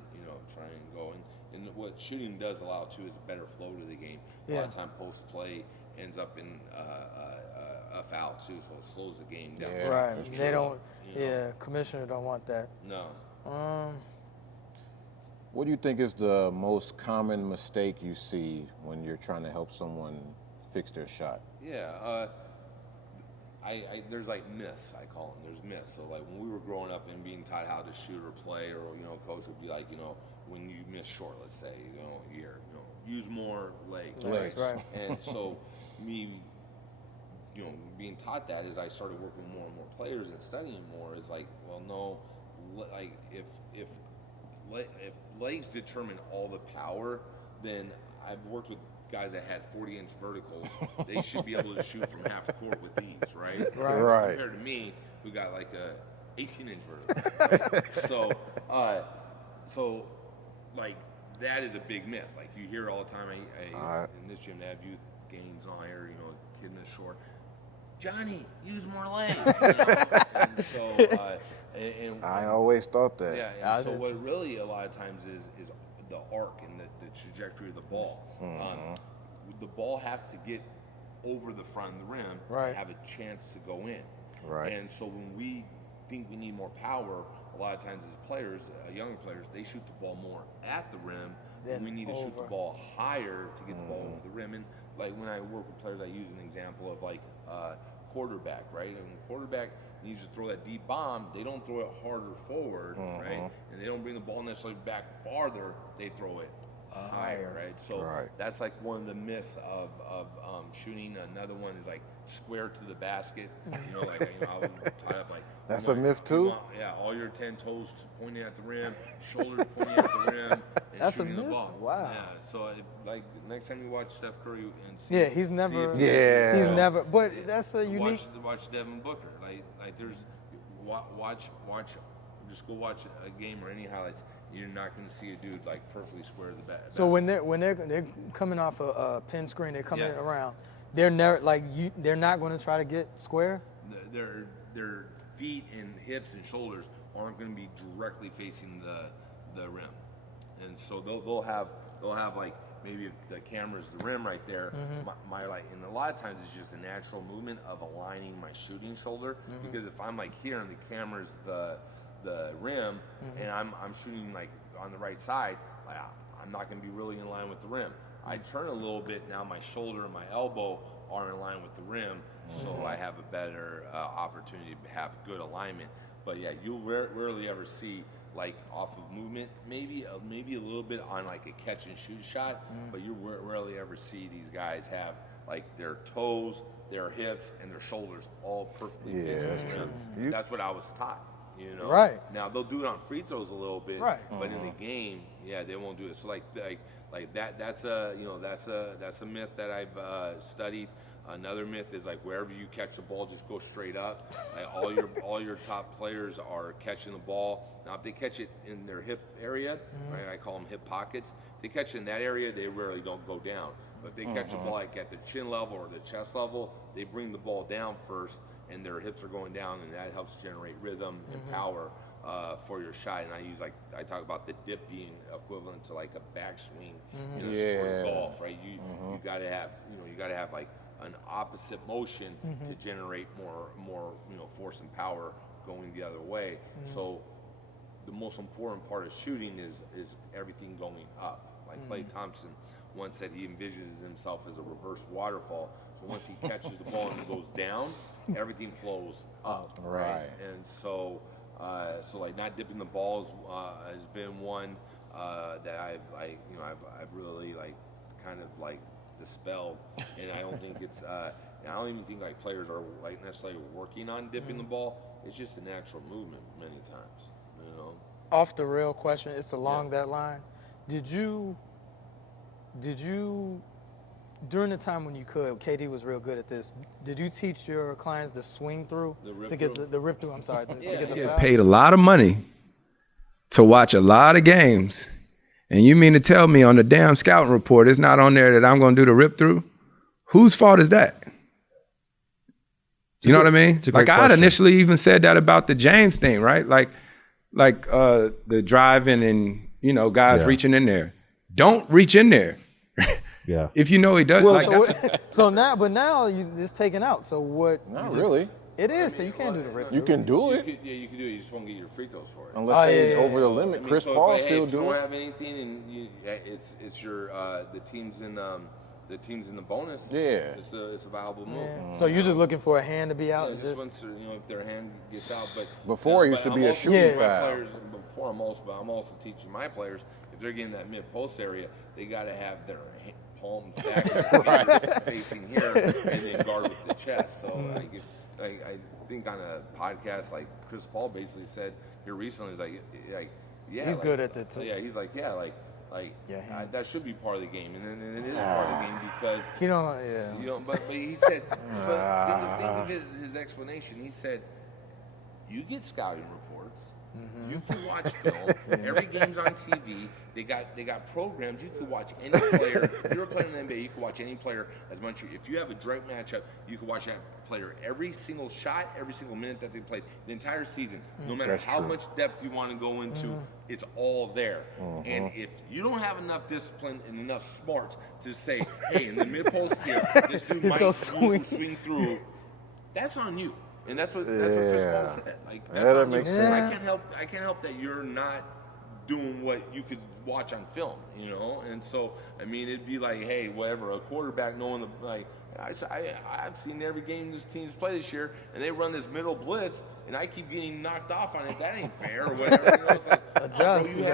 go. And what shooting does allow too is a better flow to the game. A lot of time post play ends up in a foul too, so it slows the game down. Yeah. Right. They don't. Commissioner don't want that. No. What do you think is the most common mistake you see when you're trying to help someone fix their shot? Yeah. There's like myths, I call them. There's myths. So like when we were growing up and being taught how to shoot or play, or coach would be like, when you miss short, let's say, use more legs. Right. And so me, being taught that, as I started working with more and more players and studying more, is like, well, no, like if legs determine all the power, then I've worked with guys that had 40-inch verticals. They should be able to shoot from half court with ease, right? Right. Compared to me, who got like a 18-inch vertical. Right? So like that is a big myth. Like you hear all the time. In this gym, they have youth games on here. Kid in the short. Johnny, use more legs. And so, I always thought that. Yeah. And so what really a lot of times is the arc and the trajectory of the ball. The ball has to get over the front of the rim to have a chance to go in. Right. And so when we think we need more power, a lot of times as players, younger players, they shoot the ball more at the rim. Then we need to shoot the ball higher to get the ball over the rim. And like when I work with players, I use an example of like quarterback, right? And quarterback needs to throw that deep bomb. They don't throw it harder forward, right? And they don't bring the ball necessarily back farther. They throw it higher, right? So that's like one of the myths of shooting. Another one is like square to the basket. I was tied up like that's a myth too. All your 10 toes pointing at the rim, shoulders pointing at the rim, and that's shooting a myth? the ball. Wow. Yeah. So next time you watch Steph Curry and see, he's never. He's never. But that's a unique. Watch Devin Booker. Like there's watch. Just go watch a game or any highlights. You're not going to see a dude like perfectly square to the back. So when they're coming off a pin screen, they're coming around. They're never they're not going to try to get square. Their feet and hips and shoulders aren't going to be directly facing the rim, and so they'll have like maybe if the camera's the rim right there. My and a lot of times it's just a natural movement of aligning my shooting shoulder, because if I'm like here and the camera's the rim and I'm shooting like on the right side, I'm not going to be really in line with the rim. I turn a little bit, now my shoulder and my elbow are in line with the rim, so I have a better opportunity to have good alignment. But yeah, you'll rarely ever see like off of movement, maybe a little bit on like a catch and shoot shot, but you rarely ever see these guys have like their toes, their hips, and their shoulders all perfectly. Yeah, that's true. That's what I was taught. You know, Right. Now they'll do it on free throws a little bit, Right. but in the game, they won't do it. So like that. That's a myth that I've studied. Another myth is like wherever you catch the ball, just go straight up. Like all your top players are catching the ball. Now if they catch it in their hip area, right? I call them hip pockets. If they catch it in that area, they rarely don't go down. But if they catch the ball like at the chin level or the chest level, they bring the ball down first, and their hips are going down, and that helps generate rhythm and power for your shot. And I talk about the dip being equivalent to like a backswing in a sport of golf, right? You gotta have like an opposite motion to generate more force and power going the other way. So the most important part of shooting is everything going up. Like Klay Thompson once said, he envisions himself as a reverse waterfall. So once he catches the ball and it goes down, everything flows up. Right. And so like not dipping the balls has been one that I've really like kind of like dispelled, and I don't think it's I don't even think like players are like necessarily working on dipping the ball. It's just a natural movement many times, you know. Off the real question, it's along that line. Did you during the time when you could, KD was real good at this. Did you teach your clients the swing through to get the rip through? I'm sorry, to get the foul? Paid a lot of money to watch a lot of games. And you mean to tell me on the damn scouting report it's not on there that I'm going to do the rip through? Whose fault is that? You know what I mean? Like I had initially even said that about the James thing, right? Like the driving and guys reaching in there. Don't reach in there. Yeah. If you know he does. Well, so now it's taken out. So what? Not really. It is. So you can't do the rip. You can do it. You can do it. You just won't get your free throws for it. Unless they over the limit. I mean, Chris so Paul if still you do don't it. have anything, and it's your the teams in the bonus. Yeah. It's a valuable move. Yeah. So you're just looking for a hand to be out. Yeah, just once, if their hand gets out, but before it used to be a shooting foul. Before I'm also teaching my players, if they're getting that mid post area, they got to have their palms back, facing here, and then guard with the chest. So I think on a podcast, like Chris Paul basically said here recently, he's good at that too. Yeah, he's like, that should be part of the game, and it is part of the game because But he said, but think of his explanation. He said, you get scouting reports. You can watch film. Every game's on TV. They got programs. You can watch any player. If you're playing in the NBA, you can watch any player as much. If you have a direct matchup, you can watch that player every single shot, every single minute that they played, the entire season. No matter how much depth you want to go into, it's all there. And if you don't have enough discipline and enough smarts to say, hey, in the mid post here, this dude might swing through, that's on you. And that's what Chris Paul said. Like, that makes sense. I can't help that you're not doing what you could watch on film, And so, I mean, it'd be like, hey, whatever, a quarterback knowing I've seen every game this team's play this year, and they run this middle blitz, and I keep getting knocked off on it. That ain't fair, or whatever. It's like, adjust. You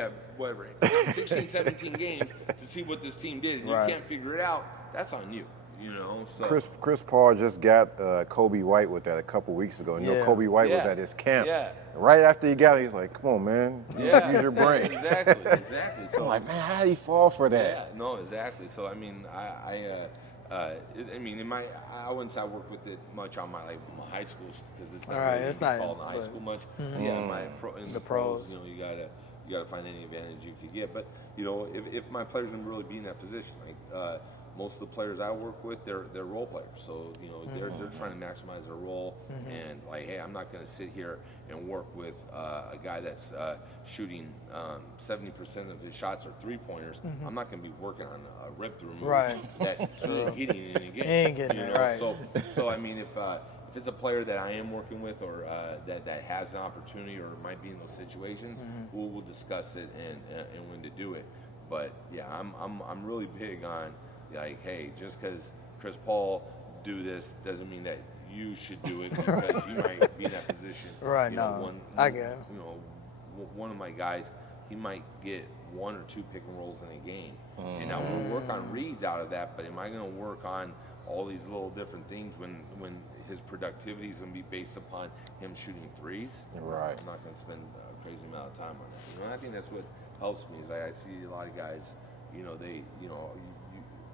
had whatever 16, 17 games to see what this team did, and you can't figure it out. That's on you. So. Chris Paul just got Kobe White with that a couple weeks ago. Kobe White was at his camp. Yeah. Right after he got it, he's like, "Come on, man, use your brain." Exactly. So I'm like, man, how did he fall for that? Yeah, no, exactly. So I mean, I wouldn't say I work with it much on my high school because it's not really called in high school much. In the pros, you gotta find any advantage you could get. But if my players gonna really be in that position, most of the players I work with, they're role players. So, they're trying to maximize their role. And hey, I'm not going to sit here and work with a guy that's shooting 70% of his shots are 3-pointers. I'm not going to be working on a rip-through move that he ain't hitting in any game. He ain't getting it, right. So I mean, if it's a player that I am working with or that has an opportunity or might be in those situations, we'll discuss it and when to do it. But yeah, I'm really big on hey, just because Chris Paul do this doesn't mean that you should do it because you might be in that position. Right. I get it. one of my guys, he might get 1 or 2 pick and rolls in a game, and now we'll work on reads out of that. But am I going to work on all these little different things when his productivity is going to be based upon him shooting threes? Right. I'm not going to spend a crazy amount of time on that. You know, I think that's what helps me is I see a lot of guys,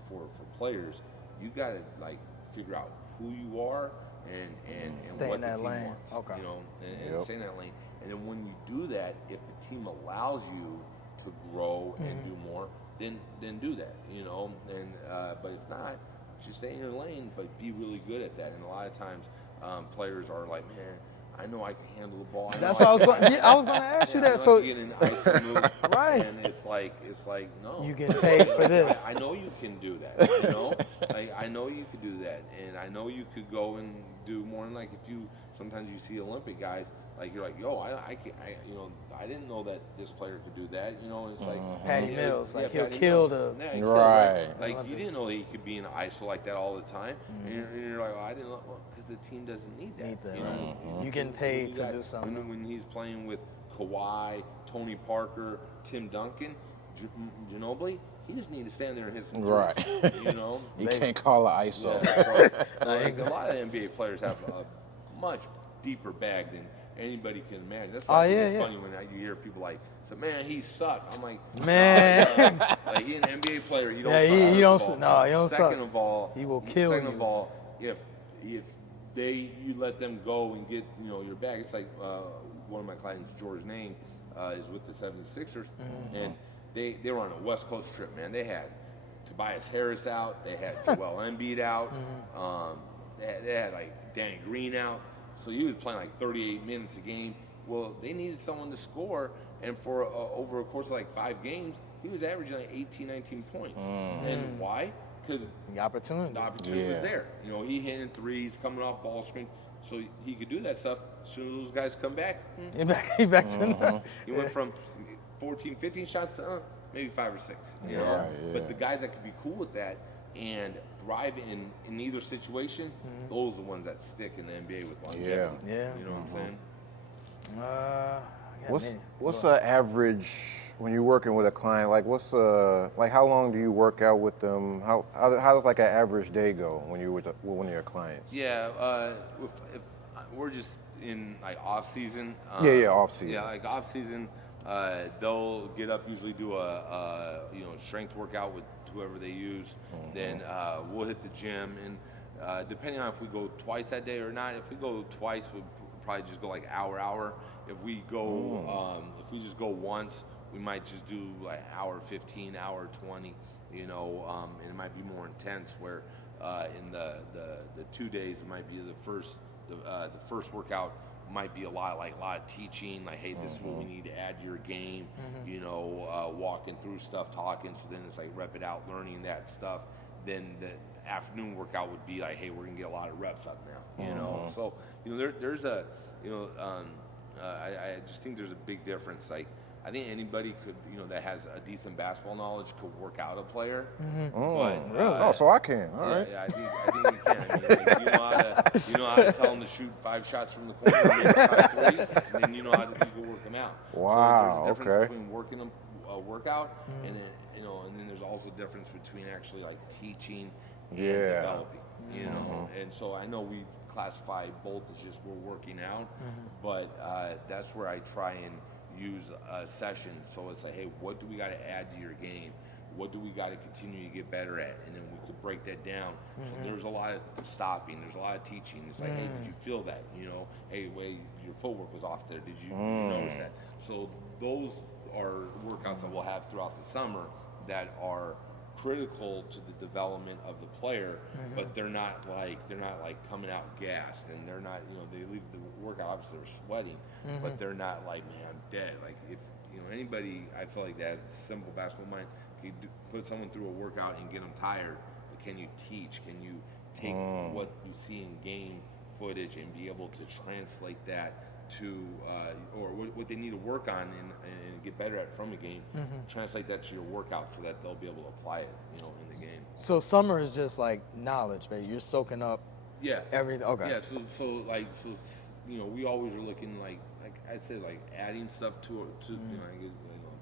for players, you got to like figure out who you are and stay what in that the team lane. wants, Okay. and stay in that lane. And then when you do that, if the team allows you to grow and do more, then do that, And but if not, just stay in your lane, but be really good at that. And a lot of times, players are like, man, I know I can handle the ball. That's what I was going. I was going to ask you that. So get an icy move, right, and it's like no. You get paid for this. I know you can do that. Like I know you could do that, and I know you could go and do more. And like sometimes you see Olympic guys, like you're like, yo, I didn't know that this player could do that. It's like Patty Mills, like he'll Patty kill Mills. the right. Like you didn't know that he could be in ISO like that all the time, and you're like, oh, I didn't know, because the team doesn't need that. You getting paid to do something. When he's playing with Kawhi, Tony Parker, Tim Duncan, Ginobili, he just needs to stand there and hit some right. You can't call it ISO. Yeah, so, a lot of NBA players have a much deeper bag than anybody can imagine. That's why it's funny when you hear people like, "So man, he sucked." I'm like, man, like he's an NBA player. You don't. Yeah, he don't. No, he don't suck. Second of all, he will kill you. Second of all, if you let them go and get your bag, it's like one of my clients, George Name, is with the 76ers, and they were on a West Coast trip. Man, they had Tobias Harris out, they had Joel Embiid out, they had like Danny Green out. So he was playing like 38 minutes a game. Well, they needed someone to score, and for over a course of like 5 games, he was averaging like 18, 19 points. And why? Because the opportunity was there. He hitting threes, coming off ball screen, so he could do that stuff. As soon as those guys come back, he back to he went from 14, 15 shots to maybe 5 or 6. But the guys that could be cool with that and thrive in either situation, those are the ones that stick in the NBA with longevity. Yeah. You know what I'm saying? What's the average when you're working with a client? Like like how long do you work out with them? How does like an average day go when you're with one of your clients? Yeah, if we're just in like off season. Off season. Yeah, like off season, they'll get up, usually do a strength workout with whoever they use. Then we'll hit the gym, and depending on if we go twice that day or not. If we go twice, we'll probably just go like hour. If we go, if we just go once, we might just do like hour 15, hour 20. And it might be more intense. Where in the 2 days, it might be the first workout might be a lot of teaching, like, hey, this is what we need to add to your game, walking through stuff, talking. So then it's like rep it out, learning that stuff. Then the afternoon workout would be like, hey, we're gonna get a lot of reps up now, So there's a I just think there's a big difference. Like I think anybody could, that has a decent basketball knowledge could work out a player. But, really? So I can. All right. Yeah, I think you can. I mean, like, you know how to tell them to shoot 5 shots from the corner and make 5 threes, and then you know how to work them out. Wow. So there's a difference between working a workout and then and then there's also a difference between actually like teaching and developing. And so I know we classify both as just we're working out, but that's where I try and use a session. So it's like, hey, what do we got to add to your game? What do we got to continue to get better at? And then we could break that down. So there's a lot of stopping. There's a lot of teaching. It's like, hey, did you feel that? Hey, wait, your footwork was off there. Did you notice that? So those are workouts that we'll have throughout the summer that are critical to the development of the player, but they're not like coming out gassed, and they're not, they leave the workout, obviously they're sweating, but they're not like, man, I'm dead. Like if anybody, I feel like that has a simple basketball mind, you put someone through a workout and get them tired, but can you teach? Can you take what you see in game footage and be able to translate that to or what they need to work on and get better at from a game, translate that to your workout so that they'll be able to apply it, in the game. So summer is just like knowledge, baby. You're soaking up everything. Okay. Yeah. So we always are looking like I'd say like adding stuff to I guess,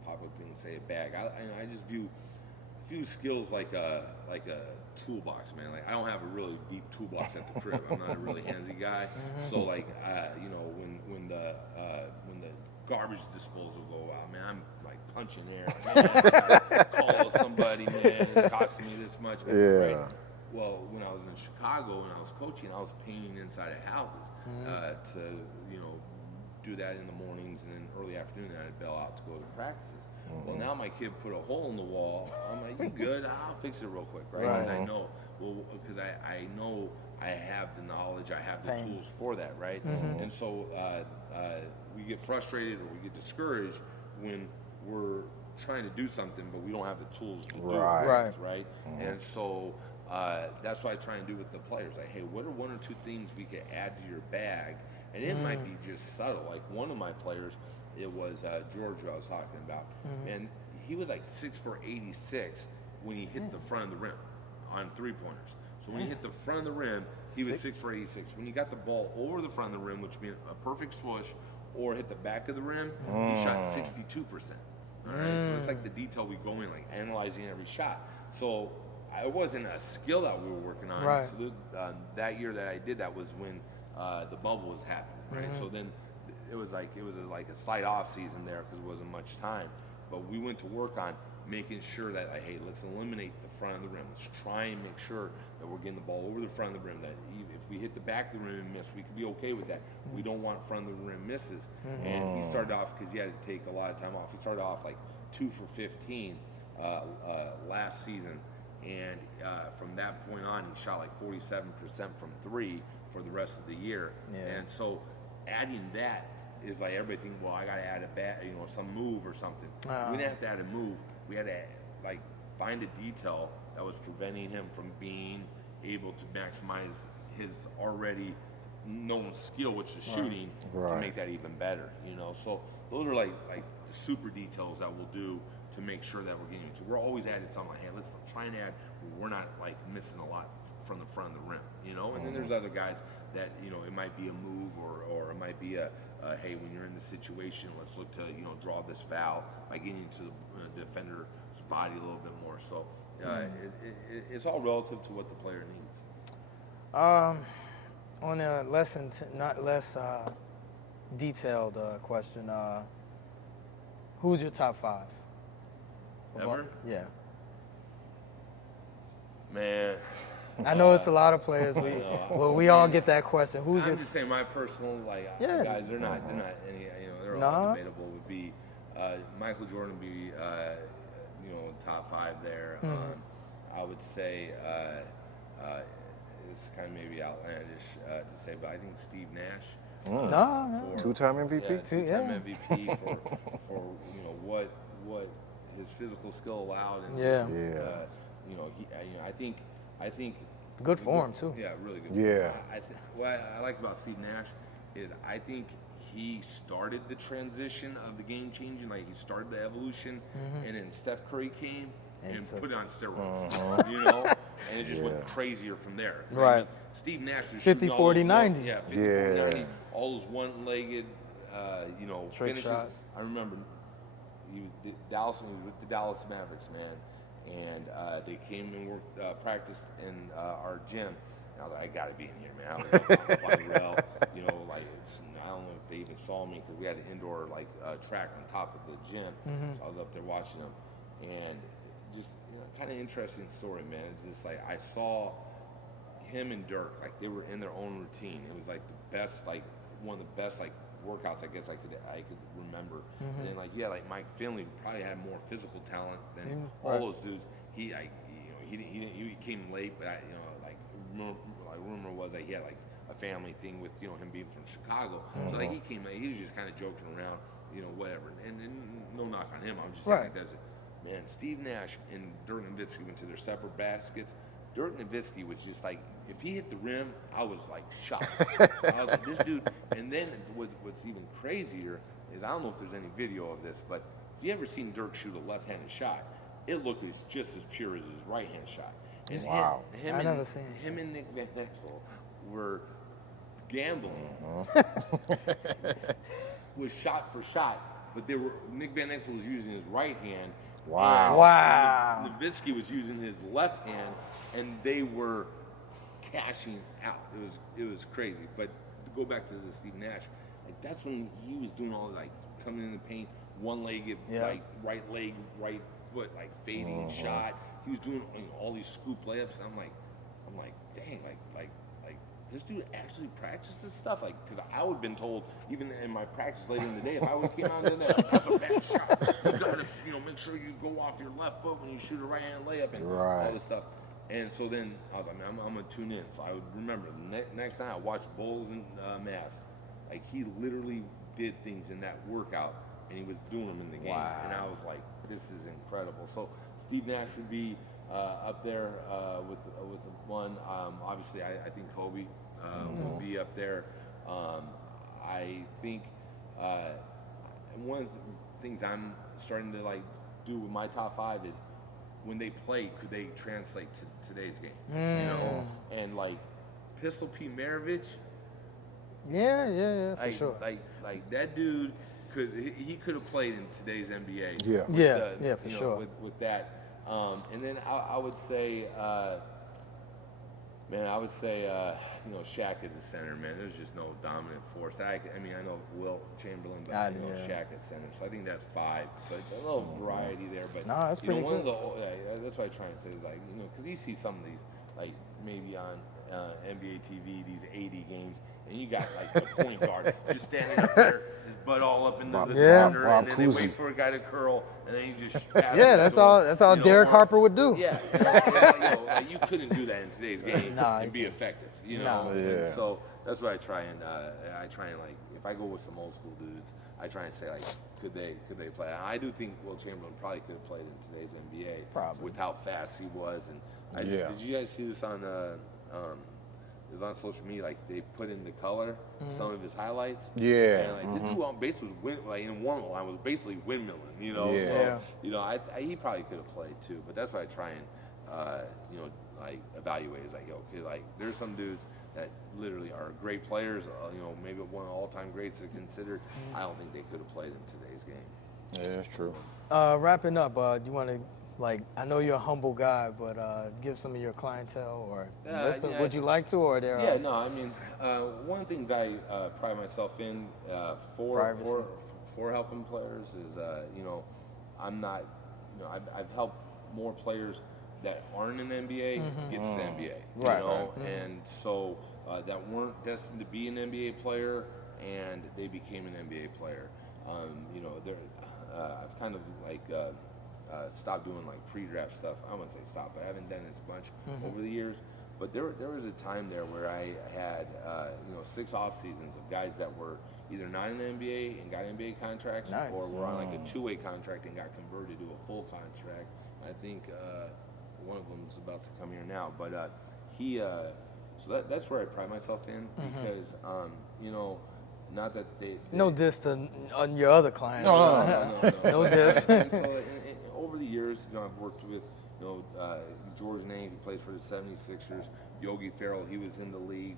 popular thing to say a bag. I just view skills like a toolbox, man. Like I don't have a really deep toolbox at the crib. I'm not a really handsy guy. So like when the garbage disposal go out, man, I'm like punching air. Man, call somebody, man, it's costing me this much. Yeah. Right? Well, when I was in Chicago and I was coaching, I was painting inside of houses to do that in the mornings, and then early afternoon I'd bail out to go to practices. Well, now my kid put a hole in the wall. I'm like, you good? I'll fix it real quick, right? And I know, because I know I have the knowledge, I have the tools for that, right? And so we get frustrated or we get discouraged when we're trying to do something, but we don't have the tools to do it, right? And so that's what I try and do with the players. Like, hey, what are one or two things we could add to your bag? And it might be just subtle. Like one of my players, it was George I was talking about, and he was like 6'4", 86 when he hit the front of the rim on 3-pointers. So when he hit the front of the rim, he was 6'4", 86. When he got the ball over the front of the rim, which means a perfect swoosh, or hit the back of the rim, he shot 62%. All right, so it's like the detail we go in, like analyzing every shot. So it wasn't a skill that we were working on. Right. So that year that I did that was when the bubble was happening. Right. So then it was like a slight off season there because there wasn't much time. But we went to work on making sure that, like, hey, let's eliminate the front of the rim. Let's try and make sure that we're getting the ball over the front of the rim. That if we hit the back of the rim and miss, we could be okay with that. We don't want front of the rim misses. And he started off, because he had to take a lot of time off, he started off like 2 for 15 last season. And from that point on, he shot like 47% from 3 for the rest of the year. And so adding that is like everything. Well, I got to add some move or something. We didn't have to add a move. We had to like find a detail that was preventing him from being able to maximize his already known skill, which is shooting, to make that even better. So those are like the super details that we'll do to make sure that we're getting. So we're always adding something like, hey, let's try and add. We're not like missing a lot from the front of the rim, And then there's other guys that it might be a move or it might be a hey, when you're in this situation, let's look to draw this foul by getting into the defender's body a little bit more. So it's all relative to what the player needs. On a not less detailed question, who's your top 5? Ever? Yeah. Man. I know it's a lot of players. We all get that question. I'm just saying my personal guys. They're not any. They're all debatable. Would be Michael Jordan would be top 5 there. I would say it's kind of maybe outlandish to say, but I think Steve Nash. No. 2-time MVP. Yeah, 2-time MVP for what his physical skill allowed. And I think good form too. Yeah, really good. Yeah. What I like about Steve Nash is I think he started the transition of the game changing. Like he started the evolution, and then Steph Curry came and put it on steroids. And it just went crazier from there. Right. Steve Nash was 50, 40, 90. Yeah, 50, 40, 90. All those one-legged, trick finishes. shots. I remember he was with the Dallas Mavericks, man, and they came and worked practice in our gym. And I was like, I gotta be in here, man. I was like, I don't know if they even saw me because we had an indoor track on top of the gym. So I was up there watching them, and just kind of interesting story, man. It's just like I saw him and Dirk, like they were in their own routine. It was like the best, one of the best workouts I guess I could remember. And then like Mike Finley, who probably had more physical talent than all those dudes. He came late, but rumor was that he had a family thing with him being from Chicago. So he came late. He was just kind of joking around, whatever. And no knock on him. I'm just saying man, Steve Nash and Dirk Nowitzki went to their separate baskets. Dirk Nowitzki was just like, if he hit the rim, I was like shocked. I was like, this dude. And then what's even crazier is, I don't know if there's any video of this, but if you ever seen Dirk shoot a left-handed shot, it looked just as pure as his right-hand shot. And I never seen it. Him and Nick Van Exel were gambling was shot for shot, but Nick Van Exel was using his right hand. Wow. Nowitzki was using his left hand, and they were cashing out. It was crazy. But to go back to the Steve Nash, like that's when he was doing all like coming in the paint, one leg, like right leg, right foot, like fading shot. He was doing all these scoop layups. I'm like, dang, like this dude actually practices stuff, like, because I would have been told even in my practice later in the day, if I would have came out and done that, that's a bad shot. You gotta, make sure you go off your left foot when you shoot a right-hand layup and all this stuff. And so then I was like, man, I'm gonna tune in. So I would remember next time I watched Bulls and Mavs, like he literally did things in that workout and he was doing them in the game. Wow. And I was like, this is incredible. So Steve Nash would be up there with one. Obviously, I think Kobe will be up there. I think one of the things I'm starting to like do with my top five is when they play, could they translate to today's game? And like Pistol Pete Maravich. Yeah, for sure. Like that dude he could have played in today's NBA. For sure. With that. And then I would say, Shaq is a center, man. There's just no dominant force. I know Will Chamberlain, but Shaq at center. So I think that's 5. But a little variety there. But that's pretty one cool. that's what I try and say is like, because you see some of these, like maybe on NBA TV, these 80 games. And you got like the point guard just standing up there, his butt all up in the corner, and then they wait for a guy to curl, and then he just that's all Derek Harper would do. Like you couldn't do that in today's game and be effective, And so that's what I try and like if I go with some old school dudes, I try and say like could they play? I do think Will Chamberlain probably could have played in today's NBA with how fast he was. And did you guys see this on? It was on social media, like they put in the color some of his highlights. And like this dude on base was in warm-up line was basically windmilling, So, he probably could have played too. But that's what I try and like evaluate is like, okay, like there's some dudes that literally are great players, maybe one of all-time greats to consider. I don't think they could have played in today's game. Yeah, that's true. Wrapping up, do you want to, like, I know you're a humble guy, but give some of your clientele or would you like to, or there? One of the things I pride myself in for helping players is, I'm not, I've helped more players that aren't in the NBA get to the NBA, and so that weren't destined to be an NBA player and they became an NBA player. I've kind of like stopped doing like pre-draft stuff. I wouldn't say stop, but I haven't done it as much over the years. But there was a time there where I had 6 off seasons of guys that were either not in the NBA and got NBA contracts, or were on like a 2-way contract and got converted to a full contract. I think one of them is about to come here now, but so that's where I pride myself in because not that they no diss on your other clients. No diss. So over the years, I've worked with George Name, who plays for the 76ers. Yogi Ferrell, he was in the league.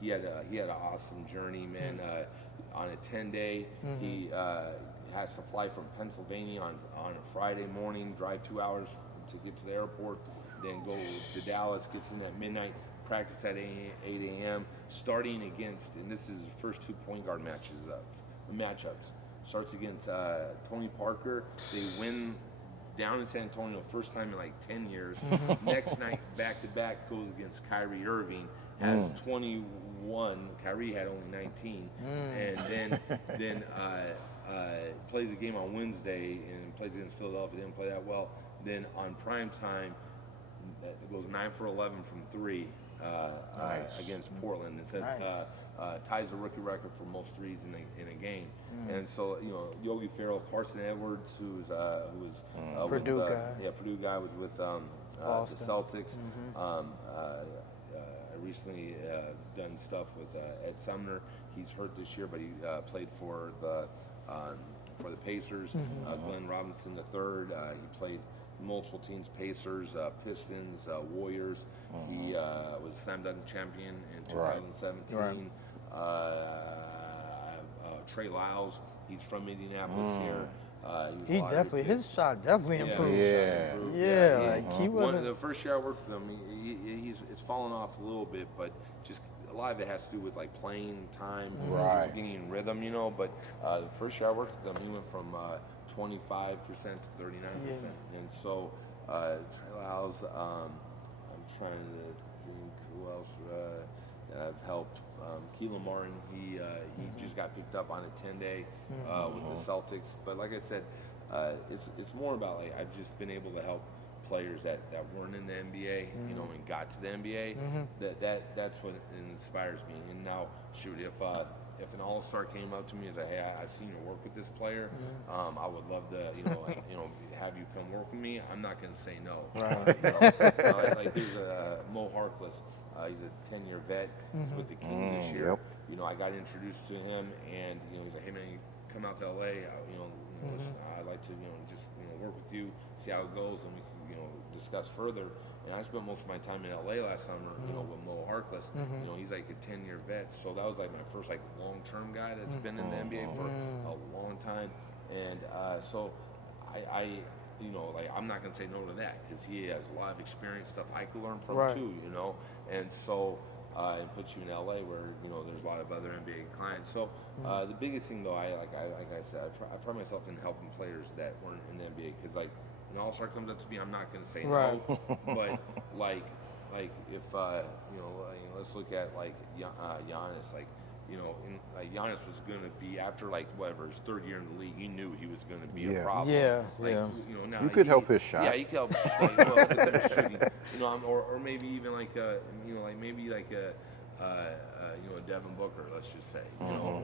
He had an awesome journey, man. On a 10-day, he has to fly from Pennsylvania on a Friday morning, drive 2 hours to get to the airport, then go to Dallas, gets in at midnight, practice at 8 a.m., starting against, and this is his first 2 point guard matchups. Starts against Tony Parker. They win down in San Antonio, first time in like 10 years. Next night, back-to-back, goes against Kyrie Irving, has 21. Kyrie had only 19. And then plays a game on Wednesday and plays against Philadelphia. Didn't play that well. Then on prime time, it goes 9 for 11 from 3 against Portland, and ties the rookie record for most threes in a game. And so Yogi Ferrell, Carson Edwards, who's Purdue guy. Purdue guy, was with the Celtics. I recently done stuff with Ed Sumner. He's hurt this year, but he played for the Pacers. Glenn Robinson III. He played multiple teams: Pacers, Pistons, Warriors. He was a slam dunk champion in 2017. Right. Trey Lyles, he's from Indianapolis here. He definitely, his shot definitely improved. Yeah. Like he wasn't. The first year I worked with him, it's fallen off a little bit, but just a lot of it has to do with like playing time, getting in rhythm, you know. But the first year I worked with him, he went from 25% to 39%, and so Trey Lyles. I'm trying to think who else that I've helped. Keelan Martin, he just got picked up on a 10-day with the Celtics. But like I said, it's more about like I've just been able to help players that weren't in the NBA, you know, and got to the NBA. That's what inspires me. And now, shoot, if an all-star came up to me and said, "Hey, I've seen you work with this player. I would love to, have you come work with me." I'm not going to say no. Like there's Mo Harkless. He's a 10-year vet with the Kings this year. You know, I got introduced to him, and he's like, "Hey man, you come out to LA. I'd like to, just work with you, see how it goes, and we can, discuss further." And I spent most of my time in LA last summer, with Mo Harkless. He's like a 10-year vet, so that was like my first like long-term guy that's been in the NBA for a long time, and so I I'm not gonna say no to that because he has a lot of experience, stuff I could learn from too, and so it puts you in LA where there's a lot of other NBA clients. So the biggest thing though, like I said, I pride myself in helping players that weren't in the NBA because like when an all-star comes up to me, I'm not gonna say no, but like if let's look at like Giannis, like. Giannis was going to be, after like whatever his third year in the league, he knew he was going to be a problem. Now you could help his shot. Yeah, you could help. Shooting, or maybe even like maybe like a Devin Booker, let's just say,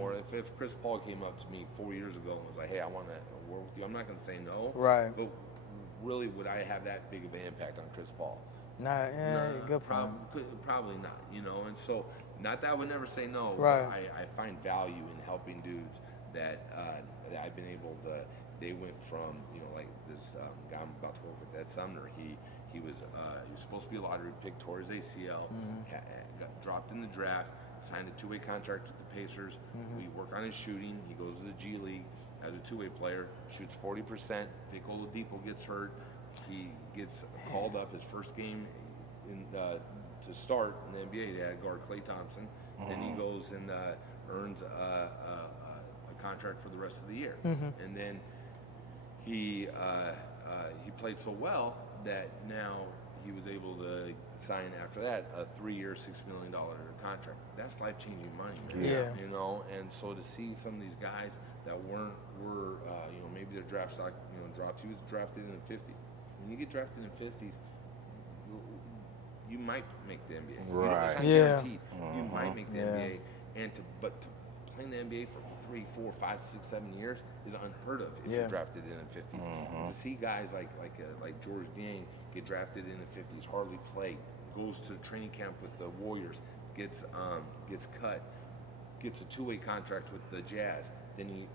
or if Chris Paul came up to me 4 years ago and was like, "Hey, I want to work with you," I'm not going to say no. Right. But really, would I have that big of an impact on Chris Paul? Good point. Probably not, and so not that I would never say no. Right. I find value in helping dudes that I've been able to. They went from like this guy I'm about to work with, Ed Sumner. He was supposed to be a lottery pick, tore his ACL, got dropped in the draft, signed a 2-way contract with the Pacers. We work on his shooting. He goes to the G League as a 2-way player, shoots 40%. Vic Oladipo gets hurt. He gets called up his first game to start in the NBA. They had guard Klay Thompson. Then he goes and earns a contract for the rest of the year. And then he played so well that now he was able to sign after that a 3-year, $6 million contract. That's life-changing money, man. And so to see some of these guys that were maybe their draft stock dropped. He was drafted in the 50s. When you get drafted in the 50s, you might make the NBA. Right. It's not guaranteed. You might make the NBA, but to play in the NBA for 3, 4, 5, 6, 7 years is unheard of if you're drafted in the 50s. To see guys like George Niang get drafted in the 50s, hardly play, goes to training camp with the Warriors, gets cut, gets a 2-way contract with the Jazz. Then he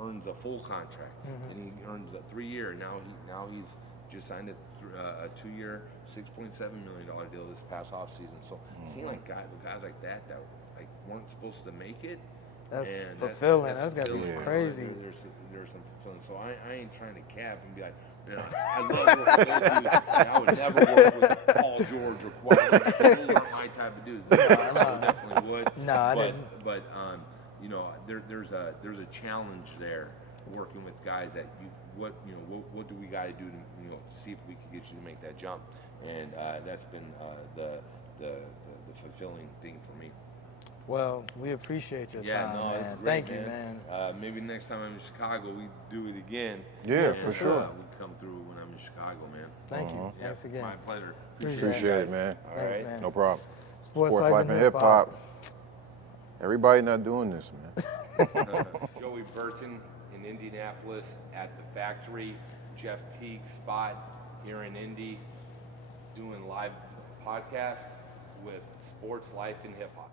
earns a full contract, and he earns a 3-year. Now he's just signed a 2-year, $6.7 million deal this past offseason. So seeing like guys like that like weren't supposed to make it, that's fulfilling. That's got to be crazy. There's some fulfilling. So I ain't trying to cap and be like, I love working with dudes. I would never work with Paul George or Kawhi. Those aren't my type of dudes. I definitely would. I didn't. But there's a challenge there working with guys that what do we got to do to see if we can get you to make that jump, and that's been the fulfilling thing for me. Well, we appreciate your time, man. Great, Thank you, man. Maybe next time I'm in Chicago, we do it again. Yeah, for sure. We'll come through when I'm in Chicago, man. Thank you. Thanks again. My pleasure. Appreciate it, man. All right. man. No problem. Sports Life and Hip Hop. Everybody not doing this, man. Joey Burton in Indianapolis at the factory. Jeff Teague spot here in Indy doing live podcast with Sports Life and Hip Hop.